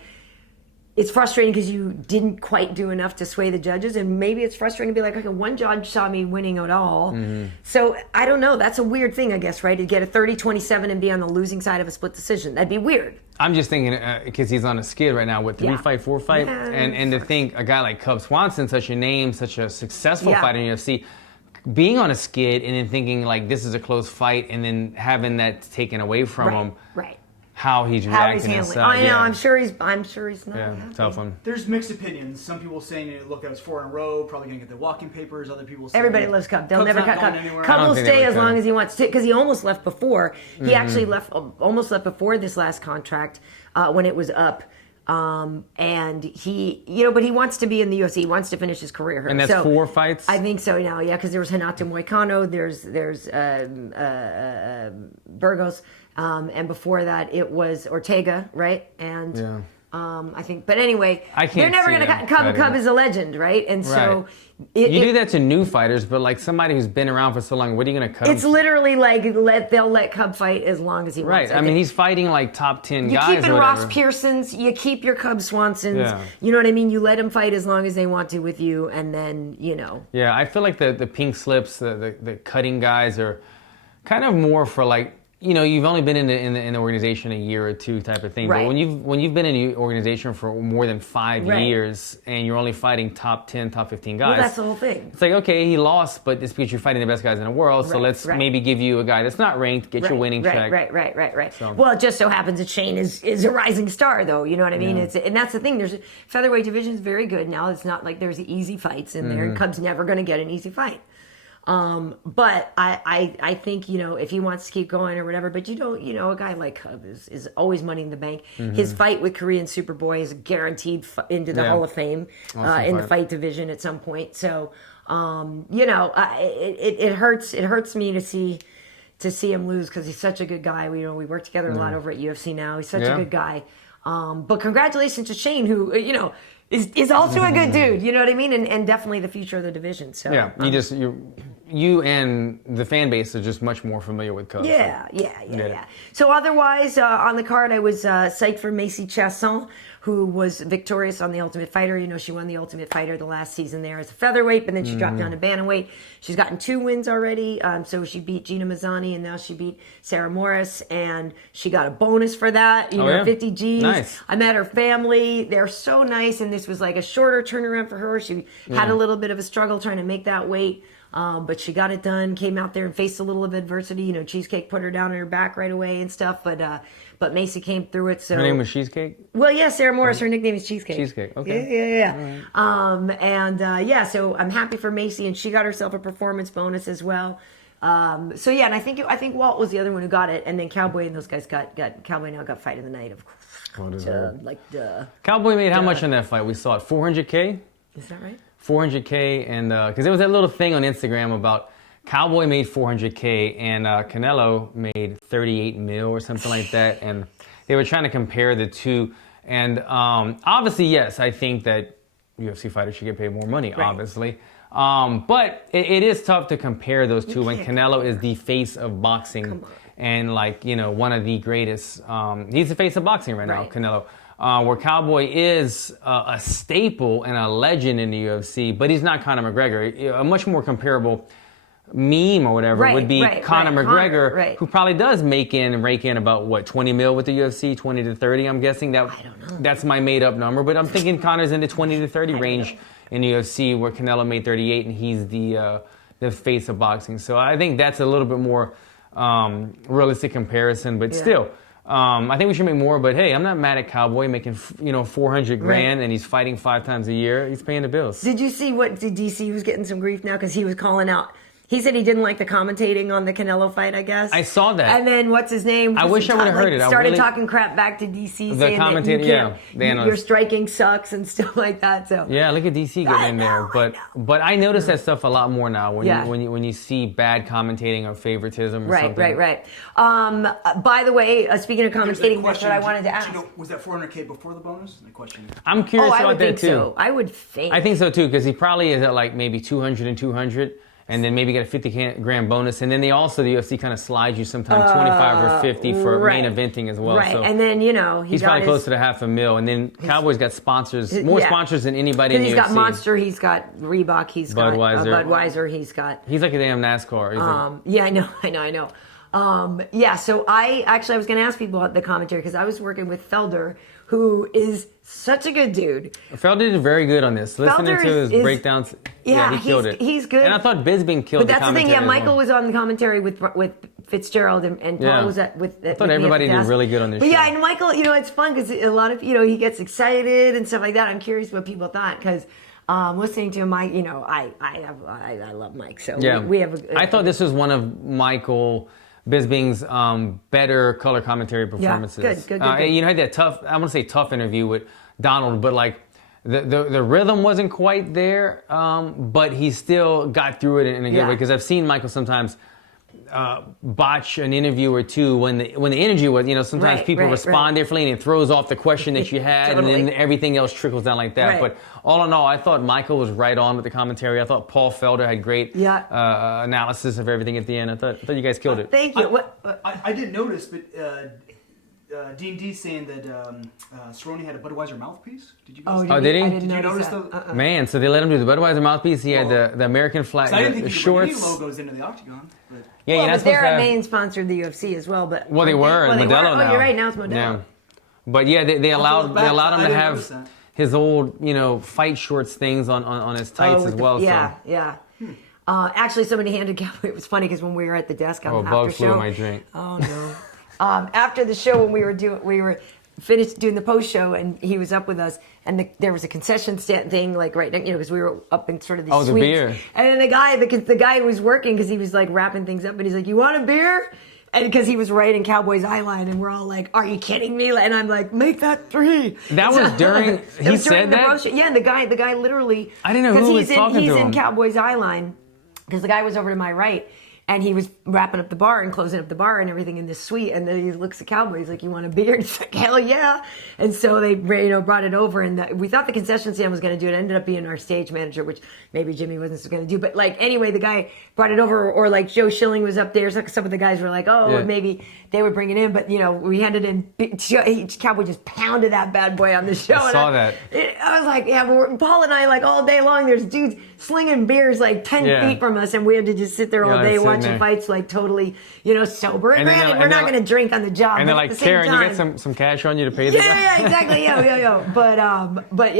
it's frustrating because you didn't quite do enough to sway the judges, and maybe it's frustrating to be like, okay, one judge saw me winning it all. So I don't know. That's a weird thing, I guess, right? To get a 30-27 and be on the losing side of a split decision. That'd be weird. I'm just thinking because he's on a skid right now with 4 fight, Yeah, and to think a guy like Cub Swanson, such a name, such a successful fighter in UFC, being on a skid and then thinking like this is a close fight, and then having that taken away from him. Right. How he's reacting and stuff. I know. I'm sure he's not. Yeah, happy. tough one. There's mixed opinions. Some people saying, look, that was 4 in a row, probably going to get the walking papers. Other people saying... Everybody loves Cub. They'll never cut Cub. Anywhere. Cub will stay as long as he wants to, because he almost left before. He actually almost left before this last contract when it was up. And he, but he wants to be in the UFC. He wants to finish his career here. And that's 4 fights? I think so now, because there was Renato Moicano, there's Burgos, and before that it was Ortega, right? And I think, but anyway, they're never going to cut Cub. Cub is a legend, right? And so you do that to new fighters, but like somebody who's been around for so long, what are you going to cut? It's literally like they'll let Cub fight as long as he wants. Right. I mean, he's fighting like top 10 you guys. You keep in or Ross Pearsons, you keep your Cub Swansons. Yeah. You know what I mean? You let him fight as long as they want to with you, and then Yeah, I feel like the pink slips, the cutting guys are kind of more for like. You've only been in the organization a year or two type of thing. Right. But when you've been in the organization for more than 5 years and you're only fighting top 10, top 15 guys. Well, that's the whole thing. It's like, okay, he lost, but it's because you're fighting the best guys in the world. So let's maybe give you a guy that's not ranked, get your winning check. Right. So. Well, it just so happens that Shane is a rising star, though. You know what I mean? Yeah. And that's the thing. There's featherweight division is very good now. It's not like there's easy fights in there. And Cub's never going to get an easy fight. But I think, if he wants to keep going or whatever, but a guy like Cub is always money in the bank. His fight with Korean Superboy is guaranteed into the Hall of Fame in the fight division at some point. So, it hurts me to see him lose because he's such a good guy. We work together a lot over at UFC now. He's such a good guy. But congratulations to Shane, who, is also a good dude, you know what I mean? And definitely the future of the division. So yeah, you and the fan base are just much more familiar with Cub. Yeah. So otherwise, on the card, I was psyched for Macy Chiasson, who was victorious on The Ultimate Fighter. She won The Ultimate Fighter the last season there as a featherweight, but then she dropped down to bantamweight. She's gotten 2 wins already. So she beat Gina Mazzani, and now she beat Sarah Morris, and she got a bonus for that, 50 Gs. Nice. I met her family. They're so nice, and this was like a shorter turnaround for her. She had a little bit of a struggle trying to make that weight. But she got it done, came out there and faced a little of adversity. Cheesecake put her down on her back right away and stuff. But Macy came through it. So her name was Cheesecake? Well, yeah, Sarah Morris. Her nickname is Cheesecake. Cheesecake, okay. Yeah. Right. So I'm happy for Macy, and she got herself a performance bonus as well. And I think Walt was the other one who got it, and then Cowboy and those guys got Cowboy now got fight of the night, of course. Cowboy made how much in that fight? We saw it, $400K? Is that right? $400K, and because there was that little thing on Instagram about Cowboy made $400K and Canelo made 38 mil or something like that, and they were trying to compare the two. And obviously, yes, I think that UFC fighters should get paid more money, obviously. But it is tough to compare those two when Canelo is the face of boxing and one of the greatest. He's the face of boxing right now, Canelo. Where Cowboy is a staple and a legend in the UFC, but he's not Conor McGregor. A much more comparable meme or whatever would be Conor McGregor, who probably does rake in about 20 mil with the UFC, 20 to 30. I'm guessing that. I don't know. That's my made up number, but I'm thinking Conor's in the 20 to 30 range in the UFC, where Canelo made 38, and he's the the face of boxing. So I think that's a little bit more realistic comparison, but still. I think we should make more, but hey, I'm not mad at Cowboy making, $400 grand and he's fighting 5 times a year. He's paying the bills. Did you see what DC was getting some grief now because he was calling out? He said he didn't like the commentating on the Canelo fight, I guess. I saw that. And then what's his name? I wish I would have heard it. Started talking crap back to DC, saying that your striking sucks and stuff like that. So yeah, look at DC getting in there. But I notice that stuff a lot more now when you see bad commentating or favoritism or something. Right. By the way, speaking of commentating, that's what I wanted to ask. Was that $400K before the bonus? The question. I'm curious about that too. So. I would think. I think so too, because he probably is at like maybe 200 and 200. And then maybe get a 50 grand bonus. And then the UFC kind of slides you sometimes 25 or 50 for main eventing as well. Right, so and then, he's probably close to the $500,000. And then Cowboy's got sponsors, more sponsors than anybody in the UFC. He's got Monster, he's got Reebok, he's got Budweiser, he's like a damn NASCAR. Yeah, I know. So I was going to ask people about the commentary because I was working with Felder, who is such a good dude. Felder did very good on this. Listening to his breakdowns, he killed it. He's good. And I thought Bisping killed But that's the thing, Michael was on the commentary with Fitzgerald and Paul was with I thought everybody did really good on this show. But and Michael, it's fun because a lot of, he gets excited and stuff like that. I'm curious what people thought because listening to Mike, I love Mike. So we have I thought this was one of Michael Bisping's better color commentary performances. Good. Had that tough, I want to say tough interview with Donald, but like the rhythm wasn't quite there, but he still got through it in a good way. Because I've seen Michael sometimes botch an interview or two when the energy was, sometimes people respond differently and it throws off the question that you had and then everything else trickles down like that. But all in all, I thought Michael was right on with the commentary. I thought Paul Felder had great analysis of everything at the end. I thought you guys killed it. Thank you. I didn't notice, but D&D saying that Cerrone had a Budweiser mouthpiece. Did you guys did he? Did you notice that? Man, so they let him do the Budweiser mouthpiece. He had the American flag, I didn't think the he could shorts. bring any logos into the octagon. But. But they're a main sponsor of the UFC as well. But they were, and Modelo now. Oh, you're right. Now it's Modelo. Yeah. But they allowed him to have his old fight shorts things on his tights as well. Actually, somebody handed Cowboy. It was funny because when we were at the desk on the after bug flew show. in my drink. Oh no! After the show, when we were finished doing the post show, and he was up with us, and there was a concession stand thing like right next, because we were up in sort of these suites. The beer. And then the guy who was working because he was like wrapping things up, and he's like, "You want a beer?" And because he was right in Cowboy's eye line, and we're all like, "Are you kidding me?" And I'm like, "Make that 3." That was during. He said that. Yeah, the guy literally. I didn't know who was talking to him. He's in Cowboy's eye line because the guy was over to my right. And he was wrapping up the bar and closing up the bar and everything in this suite. And then he looks at Cowboy. He's like, "You want a beer?" And he's like, "Hell yeah!" And so they, brought it over. And we thought the concession stand was going to do it. It ended up being our stage manager, which maybe Jimmy wasn't going to do. But anyway, the guy brought it over. Or Joe Schilling was up there. So some of the guys were like, maybe they would bring it in. But we handed in. Cowboy just pounded that bad boy on the show. I saw that. I was like, Paul and I all day long. There's dudes slinging beers 10 feet from us, and we had to just sit there all day watching fights totally, sober. And granted, we're not going to drink on the job. And they're like, "Karyn, you got some cash on you to pay the guy?" Yeah, exactly. But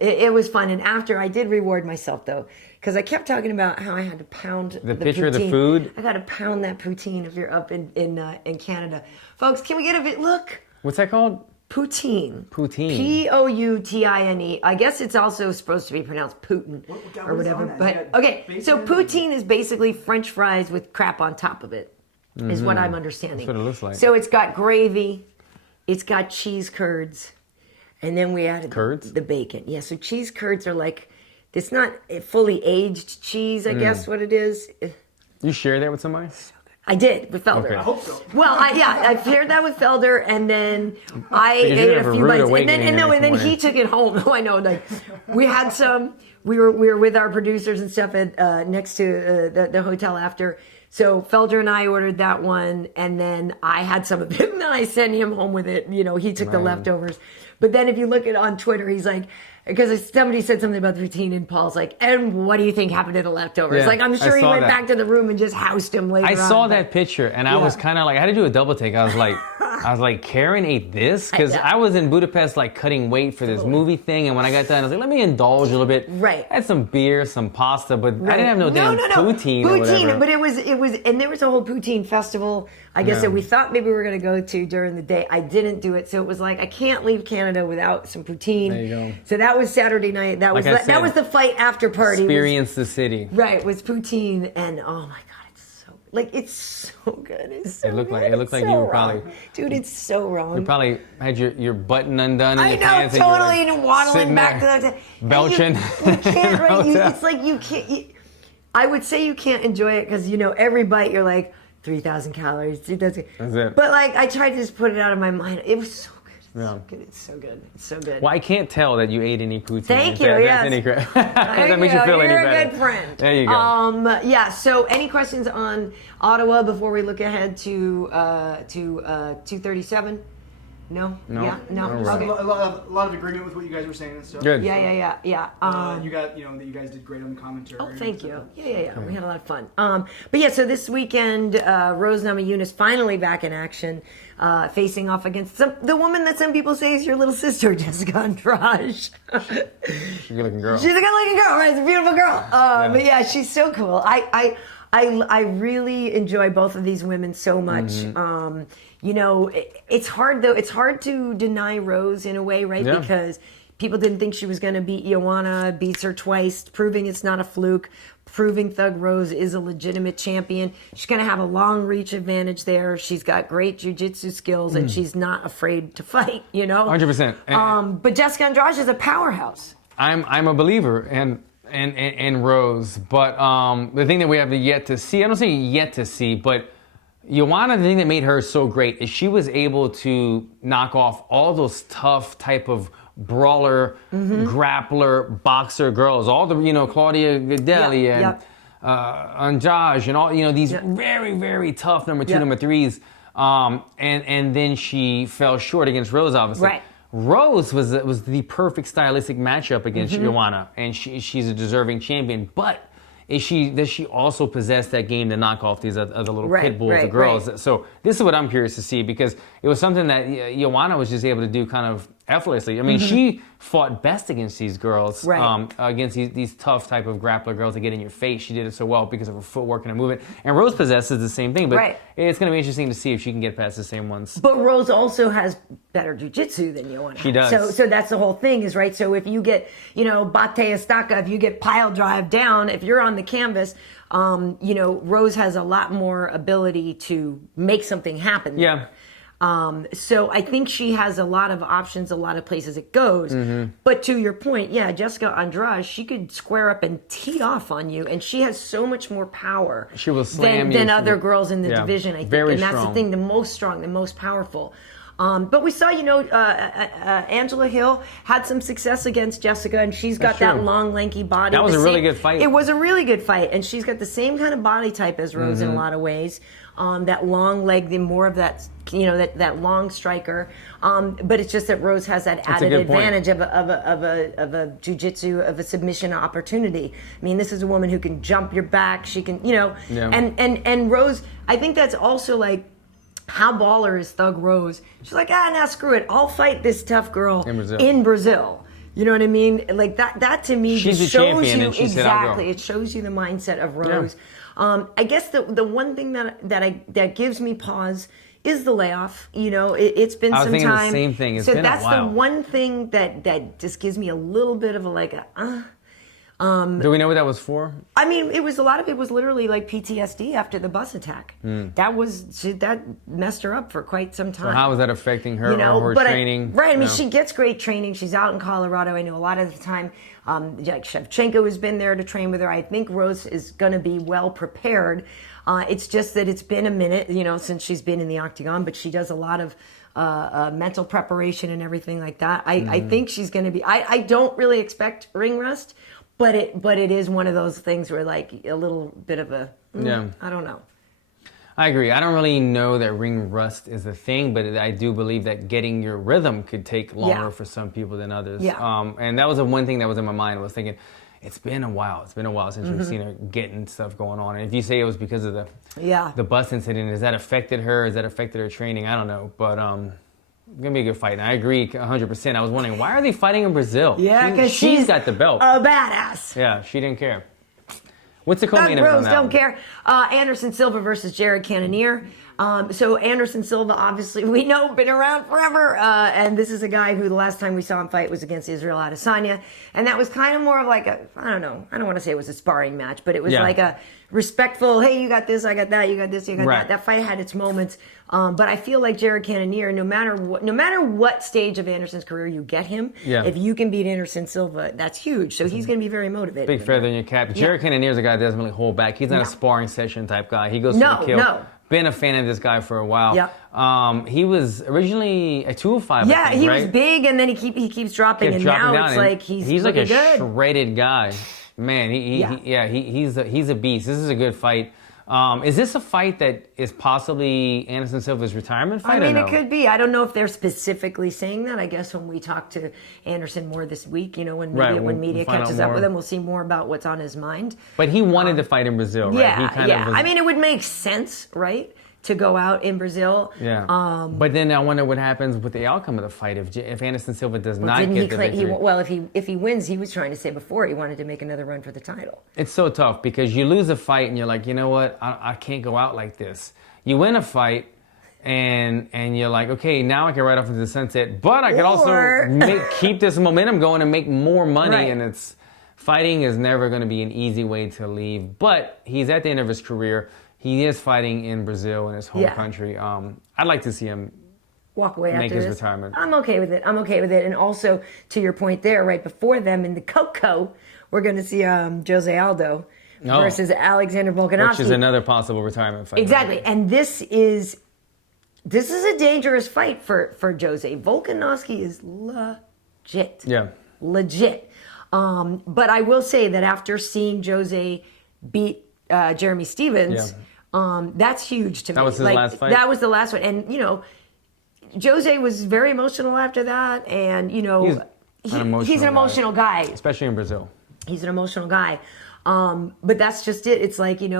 it was fun. And after, I did reward myself though, because I kept talking about how I had to pound the picture poutine. of the food. I got to pound that poutine if you're up in Canada, folks. Can we get a bit? Look, what's that called? Poutine. Poutine. I guess it's also supposed to be pronounced Putin or whatever. But okay, so poutine is basically French fries with crap on top of it, is what I'm understanding. That's what it looks like. So it's got gravy, it's got cheese curds, and then we added the bacon. Yeah, so cheese curds are it's not fully aged cheese, I guess what it is. You share that with somebody? I did with Felder. Okay. I hope so. Well, I shared that with Felder, and then I ate a few bites, and then he took it home. Oh, I know. We had some. We were with our producers and stuff at next to the hotel after. So Felder and I ordered that one, and then I had some of it, and then I sent him home with it. He took the leftovers. But then if you look at on Twitter, he's like, because somebody said something about the poutine, and Paul's like, and what do you think happened to the leftovers? Yeah, like, I'm sure he went that. back to the room and just housed him later on. I saw that picture, and I was kind of like, I had to do a double take. I was like, Karyn ate this? Because I was in Budapest, like, cutting weight for this movie thing, and when I got done, I was like, let me indulge a little bit. Right. I had some beer, some pasta, but I didn't have no damn poutine or whatever. But it was, and there was a whole poutine festival, I guess, that we thought maybe we were going to go to during the day. I didn't do it, so it was like, I can't leave Canada without some poutine. There you go. So that was Saturday night. That was the fight after party. Experience the city. Right, with poutine, and oh my God. It's so good. It's so It looked good. like you were probably... Dude, it's so wrong. You probably had your button undone in your pants. Totally, and and waddling back to the... Belching. You can't, right? It's like you can't... I would say you can't enjoy it because, every bite you're like, 3,000 calories, 2,000... That's it. But, I tried to just put it out of my mind. It was so good. It's so good. It's so good. Well, I can't tell that you ate any poutine. Thank you, yes. That makes you feel any better. You're a good friend. There you go. So any questions on Ottawa before we look ahead to 237? No? No. Yeah? No? Right. Okay. A lot of agreement with what you guys were saying and stuff. Good. Yeah. You got, that you guys did great on the commentary. Oh, thank you. Yeah. We had a lot of fun. But yeah, so this weekend, Rose Namajunas finally back in action, facing off against the woman that some people say is your little sister, Jessica Andrade. She's a good-looking girl. She's a good-looking girl, right? It's a beautiful girl. But yeah, she's so cool. I really enjoy both of these women so much. It's hard though. It's hard to deny Rose in a way, right? Yeah. Because people didn't think she was going to beat Joanna, beats her twice, proving it's not a fluke, proving Thug Rose is a legitimate champion. She's going to have a long reach advantage there. She's got great jiu-jitsu skills, and she's not afraid to fight, 100%. But Jessica Andrade is a powerhouse. I'm a believer in Rose, but the thing that we have yet to see, I don't say yet to see, but Joanna, the thing that made her so great is she was able to knock off all those tough type of brawler, grappler, boxer girls, all the, Claudia Gadelha and Andrade and all, these very, very tough number 2, number 3s. And then she fell short against Rose, obviously. Right. Rose was the perfect stylistic matchup against Joanna, and she's a deserving champion. But does she also possess that game to knock off these other little pit bulls, the girls? Right. So this is what I'm curious to see, because it was something that Joanna was just able to do kind of effortlessly. I mean, she fought best against these girls, against these tough type of grappler girls that get in your face. She did it so well because of her footwork and her movement. And Rose possesses the same thing, but it's going to be interesting to see if she can get past the same ones. But Rose also has better jiu-jitsu than Joanna. She does. So that's the whole thing is, right? So if you get, bate estaca, if you get pile drive down, if you're on the canvas, Rose has a lot more ability to make something happen there. Yeah. So I think she has a lot of options, a lot of places it goes. But to your point, Jessica Andrade, she could square up and tee off on you, and she has so much more power she will slam you than other girls in the division, I think. Very and that's strong. the thing, the most strong, the most powerful. But we saw, Angela Hill had some success against Jessica, and she's got that long, lanky body. That was a really good fight. It was a really good fight, and she's got the same kind of body type as Rose in a lot of ways. That long leg, more of that, that long striker. But it's just that Rose has that added advantage of a jiu-jitsu, of a submission opportunity. I mean, this is a woman who can jump your back. She can, and Rose, I think that's also like, how baller is Thug Rose? She's like, screw it. I'll fight this tough girl in Brazil. You know what I mean? Like that to me She's just the shows champion, you and she said, exactly. It shows you the mindset of Rose. I guess the one thing that gives me pause is the layoff. It's been some time. I was thinking the same thing. It's so been that's a while. the one thing that just gives me a little bit of a Do we know what that was for? I mean, a lot of it was literally like PTSD after the bus attack. That messed her up for quite some time. So how is that affecting her or her training? I mean, she gets great training. She's out in Colorado. I know a lot of the time, like Shevchenko has been there to train with her. I think Rose is going to be well prepared. It's just that it's been a minute, since she's been in the octagon, but she does a lot of mental preparation and everything like that. I think she's going to be. I don't really expect ring rust. But it is one of those things where like a little bit of a I don't know. I agree. I don't really know that ring rust is a thing, but I do believe that getting your rhythm could take longer for some people than others. Yeah. And that was the one thing that was in my mind. I was thinking, it's been a while. It's been a while since we've seen her getting stuff going on. And if you say it was because of the bus incident, has that affected her? Has that affected her training? I don't know. But it's going to be a good fight. And I agree 100%. I was wondering, why are they fighting in Brazil? Yeah, because she's got the belt. A badass. Yeah, she didn't care. What's the co-main event on that don't one? care. Anderson Silva versus Jared Cannonier. So Anderson Silva, obviously, we know, been around forever. And this is a guy who the last time we saw him fight was against Israel Adesanya. And that was kind of more of like a, I don't know, I don't want to say it was a sparring match, but it was like a respectful, hey, you got this, I got that, you got this, you got that. That fight had its moments. But I feel like Jared Cannonier, no matter what stage of Anderson's career you get him, if you can beat Anderson Silva, that's huge. So he's going to be very motivated. Big feather in your cap. Jared Cannonier is a guy that doesn't really hold back. He's not a sparring session type guy. He goes for the kill. No. Been a fan of this guy for a while. He was originally a 205. Yeah, I think, he right? was big, and then he keeps dropping, and now it's like he's like a good. shredded guy. Man, he's a beast. This is a good fight. Is this a fight that is possibly Anderson Silva's retirement fight? I mean, or no? it could be. I don't know if they're specifically saying that. I guess when we talk to Anderson more this week, when media catches up with him, we'll see more about what's on his mind. But he wanted to fight in Brazil, right? Yeah, I mean, it would make sense, right, to go out in Brazil. Yeah. But then I wonder what happens with the outcome of the fight if Anderson Silva does not get the victory. If he wins, he was trying to say before he wanted to make another run for the title. It's so tough because you lose a fight and you're like, you know what? I can't go out like this. You win a fight and you're like, okay, now I can ride off into the sunset, but I can also keep this momentum going and make more money. Right. And fighting is never going to be an easy way to leave. But he's at the end of his career. He is fighting in Brazil, in his home country. I'd like to see him walk away make after his this. retirement. I'm okay with it. And also, to your point there, right before them in the Coco, we're going to see Jose Aldo versus Alexander Volkanovski. Which is another possible retirement fight. Exactly. Right? And this is a dangerous fight for Jose. Volkanovski is legit. Yeah. Legit. But I will say that after seeing Jose beat Jeremy Stephens, that's huge to me. That was his last fight? That was the last one. And, Jose was very emotional after that. And, he's an emotional guy. Especially in Brazil. He's an emotional guy. But that's just it. It's like, he's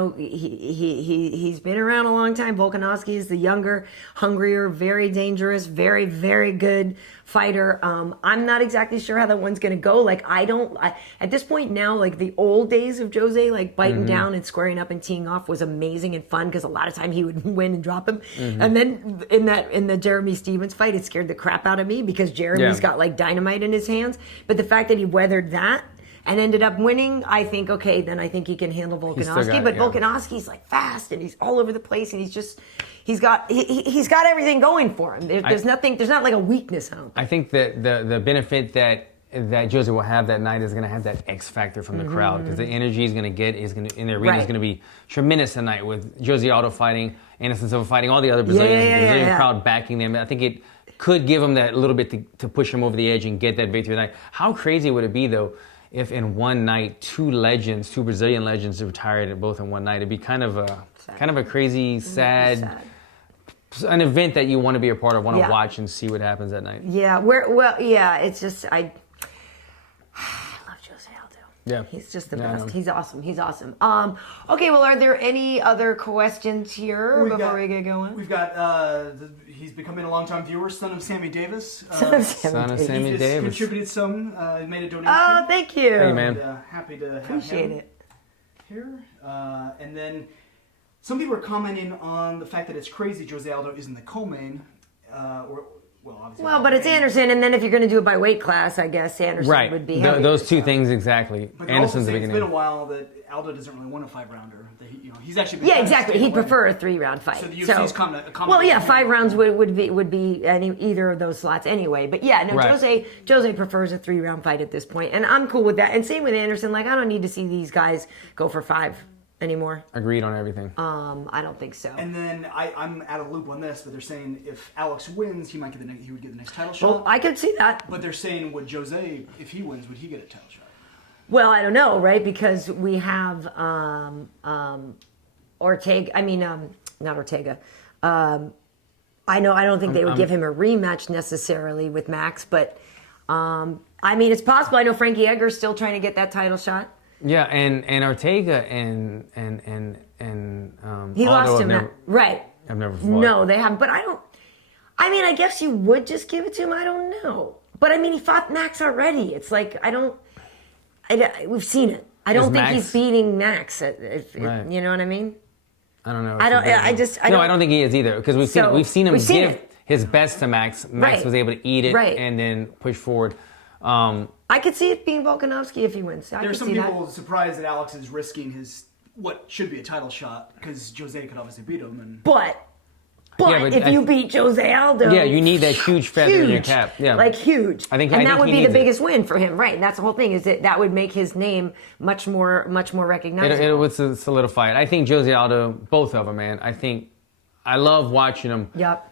been around a long time. Volkanovski is the younger, hungrier, very dangerous, very, very good fighter. I'm not exactly sure how that one's going to go. Like, at this point now, like the old days of Jose, like biting down and squaring up and teeing off was amazing and fun because a lot of time he would win and drop him. And then in the Jeremy Stephens fight, it scared the crap out of me because Jeremy's got like dynamite in his hands. But the fact that he weathered that and ended up winning, I think he can handle Volkanovski. But Volkanovski's like fast and he's all over the place and he's got everything going for him. There's not like a weakness. I think that the benefit that Jose will have that night is going to have that X factor from the crowd because the energy he's going to get in the arena is going to be tremendous tonight with Jose Aldo fighting, Anderson Silva fighting, all the other Brazilian crowd backing them. I think it could give him that little bit to push him over the edge and get that victory tonight. How crazy would it be though if in one night two Brazilian legends retired both in one night? It'd be kind of a crazy, sad, an event that you want to be a part of, want to watch and see what happens that night. Yeah, it's just I love Jose Aldo. Yeah, he's just the best. He's awesome. Okay, well, are there any other questions here before we get going? We've got he's becoming a longtime viewer, son of Sammy Davis. Son of Sammy Davis. Contributed some, made a donation. Oh, thank you. Hey, man. And, happy to appreciate have him here. And then some people are commenting on the fact that it's crazy Jose Aldo isn't the co-main. Obviously. Well, but it's Anderson, and then if you're going to do it by weight class, I guess Anderson would be heavier. Those two things exactly. But Anderson's the beginning. beginning. It's been a while that Aldo doesn't really want a 5-rounder. He's actually been exactly. He'd prefer a 3-round fight. So the UFC's comment. Well, 5 rounds would be either of those slots anyway. But Jose prefers a 3-round fight at this point, and I'm cool with that. And same with Anderson. Like I don't need to see these guys go for 5 anymore. Agreed on everything. I don't think so. And then I'm out of loop on this, but they're saying if Alex wins, he would get the next title shot. Well, I could see that. But they're saying would Jose, if he wins, would he get a title shot? Well, I don't know, right? Because we have Ortega. not Ortega. I don't think they would give him a rematch necessarily with Max, but I mean, it's possible. I know Frankie Edgar's still trying to get that title shot. Yeah, and Ortega and he Aldo lost him, right? I've never fought. No, they haven't. But I guess you would just give it to him. I don't know. But I mean, he fought Max already. It's like we've seen it. I don't think he's beating Max. Right. You know what I mean? I don't know. I don't think he is either, because we've seen him give his best to Max. Max Right. was able to eat it and then push forward. I could see it being Volkanovski if he wins. There's some people surprised that Alex is risking his what should be a title shot, because Jose could obviously beat him. But if you beat Jose Aldo, you need that huge feather in your cap. Yeah, like huge. I think that would be the biggest it. win for him, right? And that's the whole thing, is that would make his name much more recognizable. It would solidify it. I think Jose Aldo, both of them, man. I love watching them. Yep.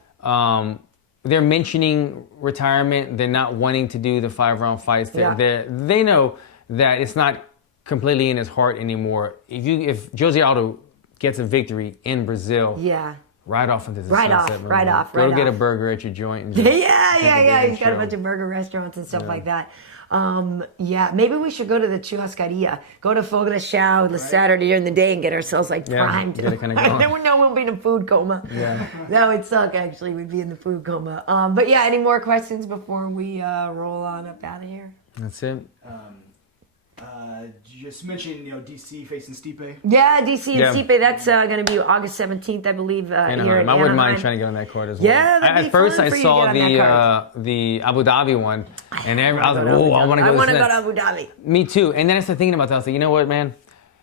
They're mentioning retirement. They're not wanting to do the 5-round fights. They know that it's not completely in his heart anymore. If Jose Aldo gets a victory in Brazil, right off into the sunset. Right off. Go get a burger at your joint. And just He's got a bunch of burger restaurants and stuff like that. Maybe we should go to the churrascaria. Go to Fogo de Chão the Saturday during the day and get ourselves primed. Get it kind of going. Then we'll be in a food coma. Yeah. That would suck, actually. We'd be in the food coma. But yeah, any more questions before we roll on up out of here? That's it. You just mentioned, DC facing Stipe. Yeah, DC and Stipe. That's going to be August 17th, I believe. Here in Anaheim. I wouldn't mind trying to get on that card as well. Yeah, at first I saw the Abu Dhabi one, and I was like, I want to go. I want to go to Abu Dhabi. Me too. And then I started thinking about that. I was like, you know what, man?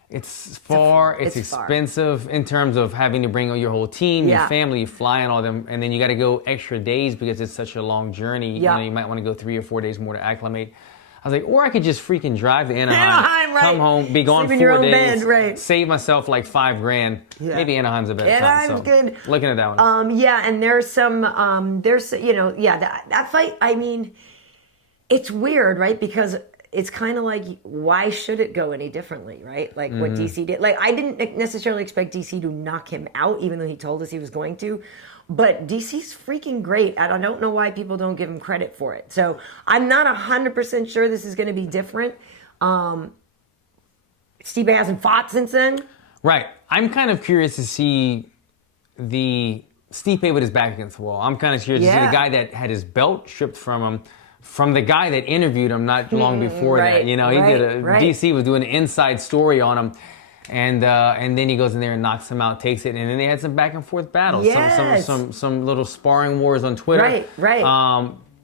It's far. It's expensive in terms of having to bring your whole team, your family, you fly and all them, and then you got to go extra days because it's such a long journey. Yeah. You might want to go 3 or 4 days more to acclimate. I was like, or I could just freaking drive to Anaheim, come home, be gone 4 days, save myself like $5,000. Yeah. Maybe Anaheim's a better time. Anaheim's good. Looking at that one. And there's some, that fight. I mean, it's weird, right? Because it's kind of like, why should it go any differently, right? Like what DC did. Like, I didn't necessarily expect DC to knock him out, even though he told us he was going to. But DC's freaking great, and I don't know why people don't give him credit for it. So I'm not 100% sure this is going to be different. Stipe hasn't fought since then. Right. I'm kind of curious to see the Stipe with his back against the wall. I'm kind of curious to see the guy that had his belt stripped from him, from the guy that interviewed him not long before that. He did DC was doing an inside story on him. And then he goes in there and knocks him out, takes it, and then they had some back and forth battles, some little sparring wars on Twitter. Right.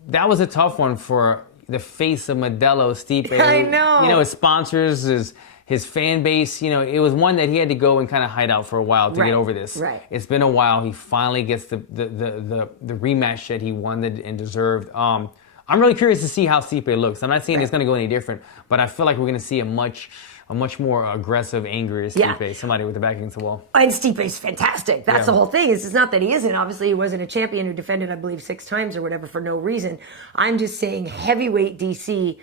That was a tough one for the face of Modelo, Stipe. I know. His sponsors, his fan base. It was one that he had to go and kind of hide out for a while to get over this. Right. It's been a while. He finally gets the rematch that he wanted and deserved. I'm really curious to see how Stipe looks. I'm not saying it's going to go any different, but I feel like we're going to see a much more aggressive, angry Stipe, somebody with the back against the wall. And Stipe's fantastic. That's the whole thing. It's not that he isn't. Obviously, he wasn't a champion who defended, I believe, 6 times or whatever for no reason. I'm just saying heavyweight DC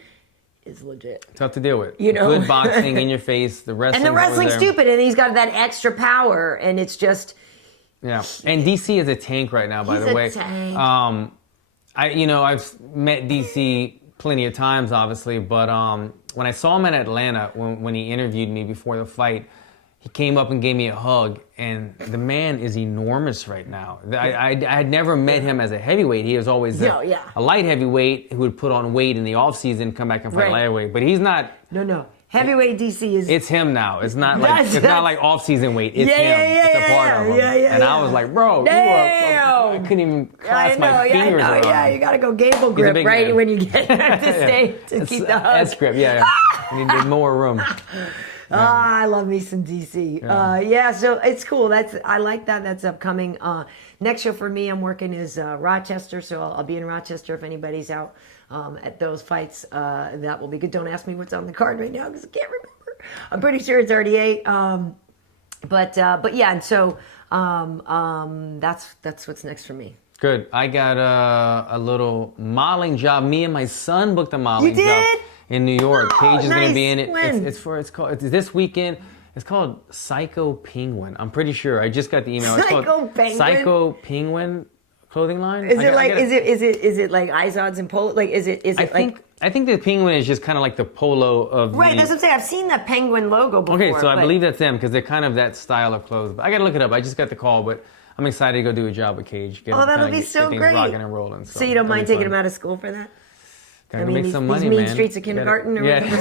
is legit. Tough to deal with. Good boxing in your face. The wrestling. And the wrestling's stupid, and he's got that extra power, and it's just... Yeah. And DC is a tank right now, by the way. He's a tank. I've met DC plenty of times, obviously, but when I saw him in Atlanta, when he interviewed me before the fight, he came up and gave me a hug, and the man is enormous right now. I had never met him as a heavyweight. He was always a light heavyweight who would put on weight in the offseason, come back and fight lightweight. But he's not... No. Heavyweight DC is... It's him now. It's not like off-season weight. It's him. It's a part of him. And I was like, bro, I couldn't even clasp my fingers around. Yeah, you got to go gable grip man. When you get to stay to keep the hug. S grip, You need more room. I love me some DC. So it's cool. I like that. That's upcoming. Next show for me I'm working is Rochester, so I'll be in Rochester if anybody's out at those fights. That will be good. Don't ask me what's on the card right now because I can't remember. I'm pretty sure it's already 8. But yeah, and so that's what's next for me. Good. I got a little modeling job. Me and my son booked a modeling job in New York. Paige is going to be in it. When? It's this weekend. It's called Psycho Penguin. I'm pretty sure. I just got the email. It's Psycho called Penguin? Psycho Penguin clothing line. Is it like Izod's and Polo? Like, I think the penguin is just kind of like the polo of Right, that's what I'm saying. I've seen the penguin logo before. Okay, so I believe that's them because they're kind of that style of clothes. But I got to look it up. I just got the call, but I'm excited to go do a job with Cage. That'll be so great. Rocking and rolling. So you don't mind taking him out of school for that? Gotta make some money, these mean man. streets of kindergarten or whatever.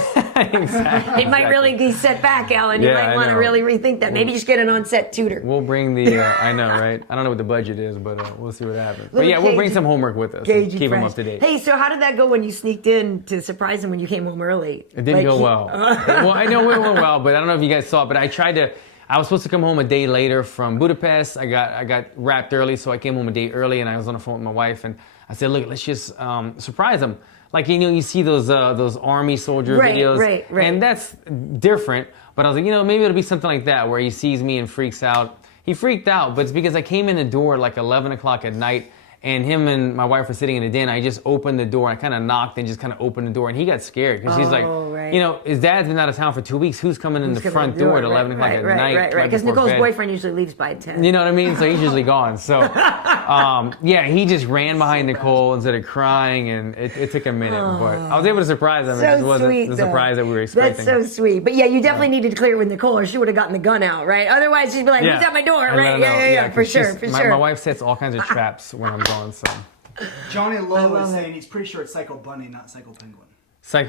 Exactly. It might really be set back, Alan. You might want to really rethink that. Maybe just get an on-set tutor. We'll bring the, I know, right? I don't know what the budget is, but we'll see what happens. But yeah, we'll bring some homework with us. Keep him up to date. Hey, so how did that go when you sneaked in to surprise him when you came home early? It didn't go well. Well, I know it went well, but I don't know if you guys saw it, but I was supposed to come home a day later from Budapest. I got wrapped early, so I came home a day early, and I was on the phone with my wife, and I said, look, let's just surprise him. Like, you see those army soldier videos. Right. And that's different. But I was like, maybe it'll be something like that where he sees me and freaks out. He freaked out, but it's because I came in the door at like 11 o'clock at night, and him and my wife were sitting in the den. I just opened the door. I kind of knocked and just kind of opened the door, and he got scared because he's like, his dad's been out of town for 2 weeks. Who's coming in the front door at 11 o'clock at night? Right. Because Nicole's boyfriend usually leaves by 10. You know what I mean? So he's usually gone. So, he just ran behind Nicole instead of crying, and it took a minute. But I was able to surprise him. It just wasn't the surprise that we were expecting. That's so sweet. But yeah, you definitely needed to clear it with Nicole, or she would have gotten the gun out, right? Otherwise, she'd be like, who's at my door, right? Yeah, for sure. My wife sets all kinds of traps when I'm gone, so. Johnny Lowe is saying he's pretty sure it's Psycho Bunny, not Psycho Penguin.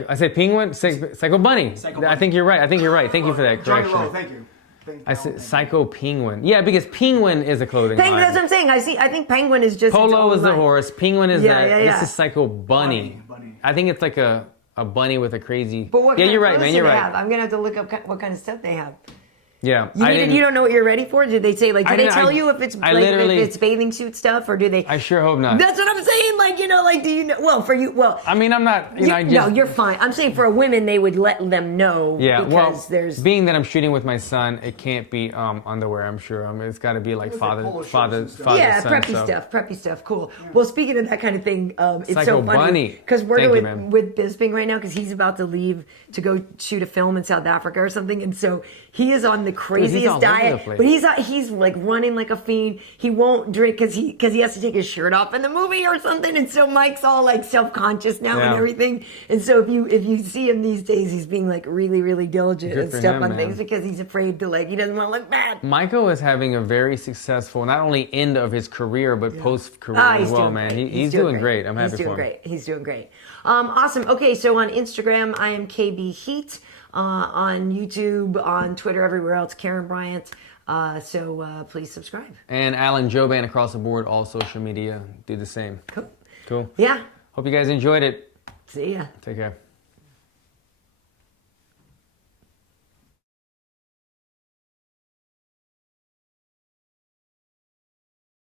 I said penguin? Psycho Bunny. I think you're right. Thank you for that correction. Johnny Lowe, thank you. I said Psycho Penguin. Yeah, because penguin is a clothing line. That's what I'm saying. I think penguin is just Polo is the horse. Penguin is that. Yeah. This is Psycho Bunny. I think it's like a bunny with a crazy. But what kind you're of right, man. clothes You're do they right. have? I'm gonna have to look up what kind of stuff they have. Yeah, you don't know what you're ready for? Did they say did they tell you if it's if it's bathing suit stuff or do they? I sure hope not. That's what I'm saying. Do you know? Well, for you, I mean, I'm not. No, you're fine. I'm saying for a women, they would let them know. Yeah, because there's being that I'm shooting with my son, it can't be underwear. I'm sure. it's got to be like father. Yeah, son, preppy stuff. Cool. Yeah. Well, speaking of that kind of thing, it's Psycho so funny because we're with Bisping right now because he's about to leave to go shoot a film in South Africa or something, and so he is on the craziest diet, but he's like running like a fiend. He won't drink because he has to take his shirt off in the movie or something, and so Mike's all like self-conscious now and everything. And so if you see him these days, he's being like really, really diligent and stuff on things because he's afraid to he doesn't want to look bad. Michael is having a very successful not only end of his career but post-career as well, man. He's doing great. I'm happy for him. He's doing great. Awesome. Okay, so on Instagram I am KB Heat. On YouTube, on Twitter, everywhere else, Karyn Bryant. So please subscribe. And Alan Jouban across the board, all social media, do the same. Cool. Yeah. Hope you guys enjoyed it. See ya. Take care.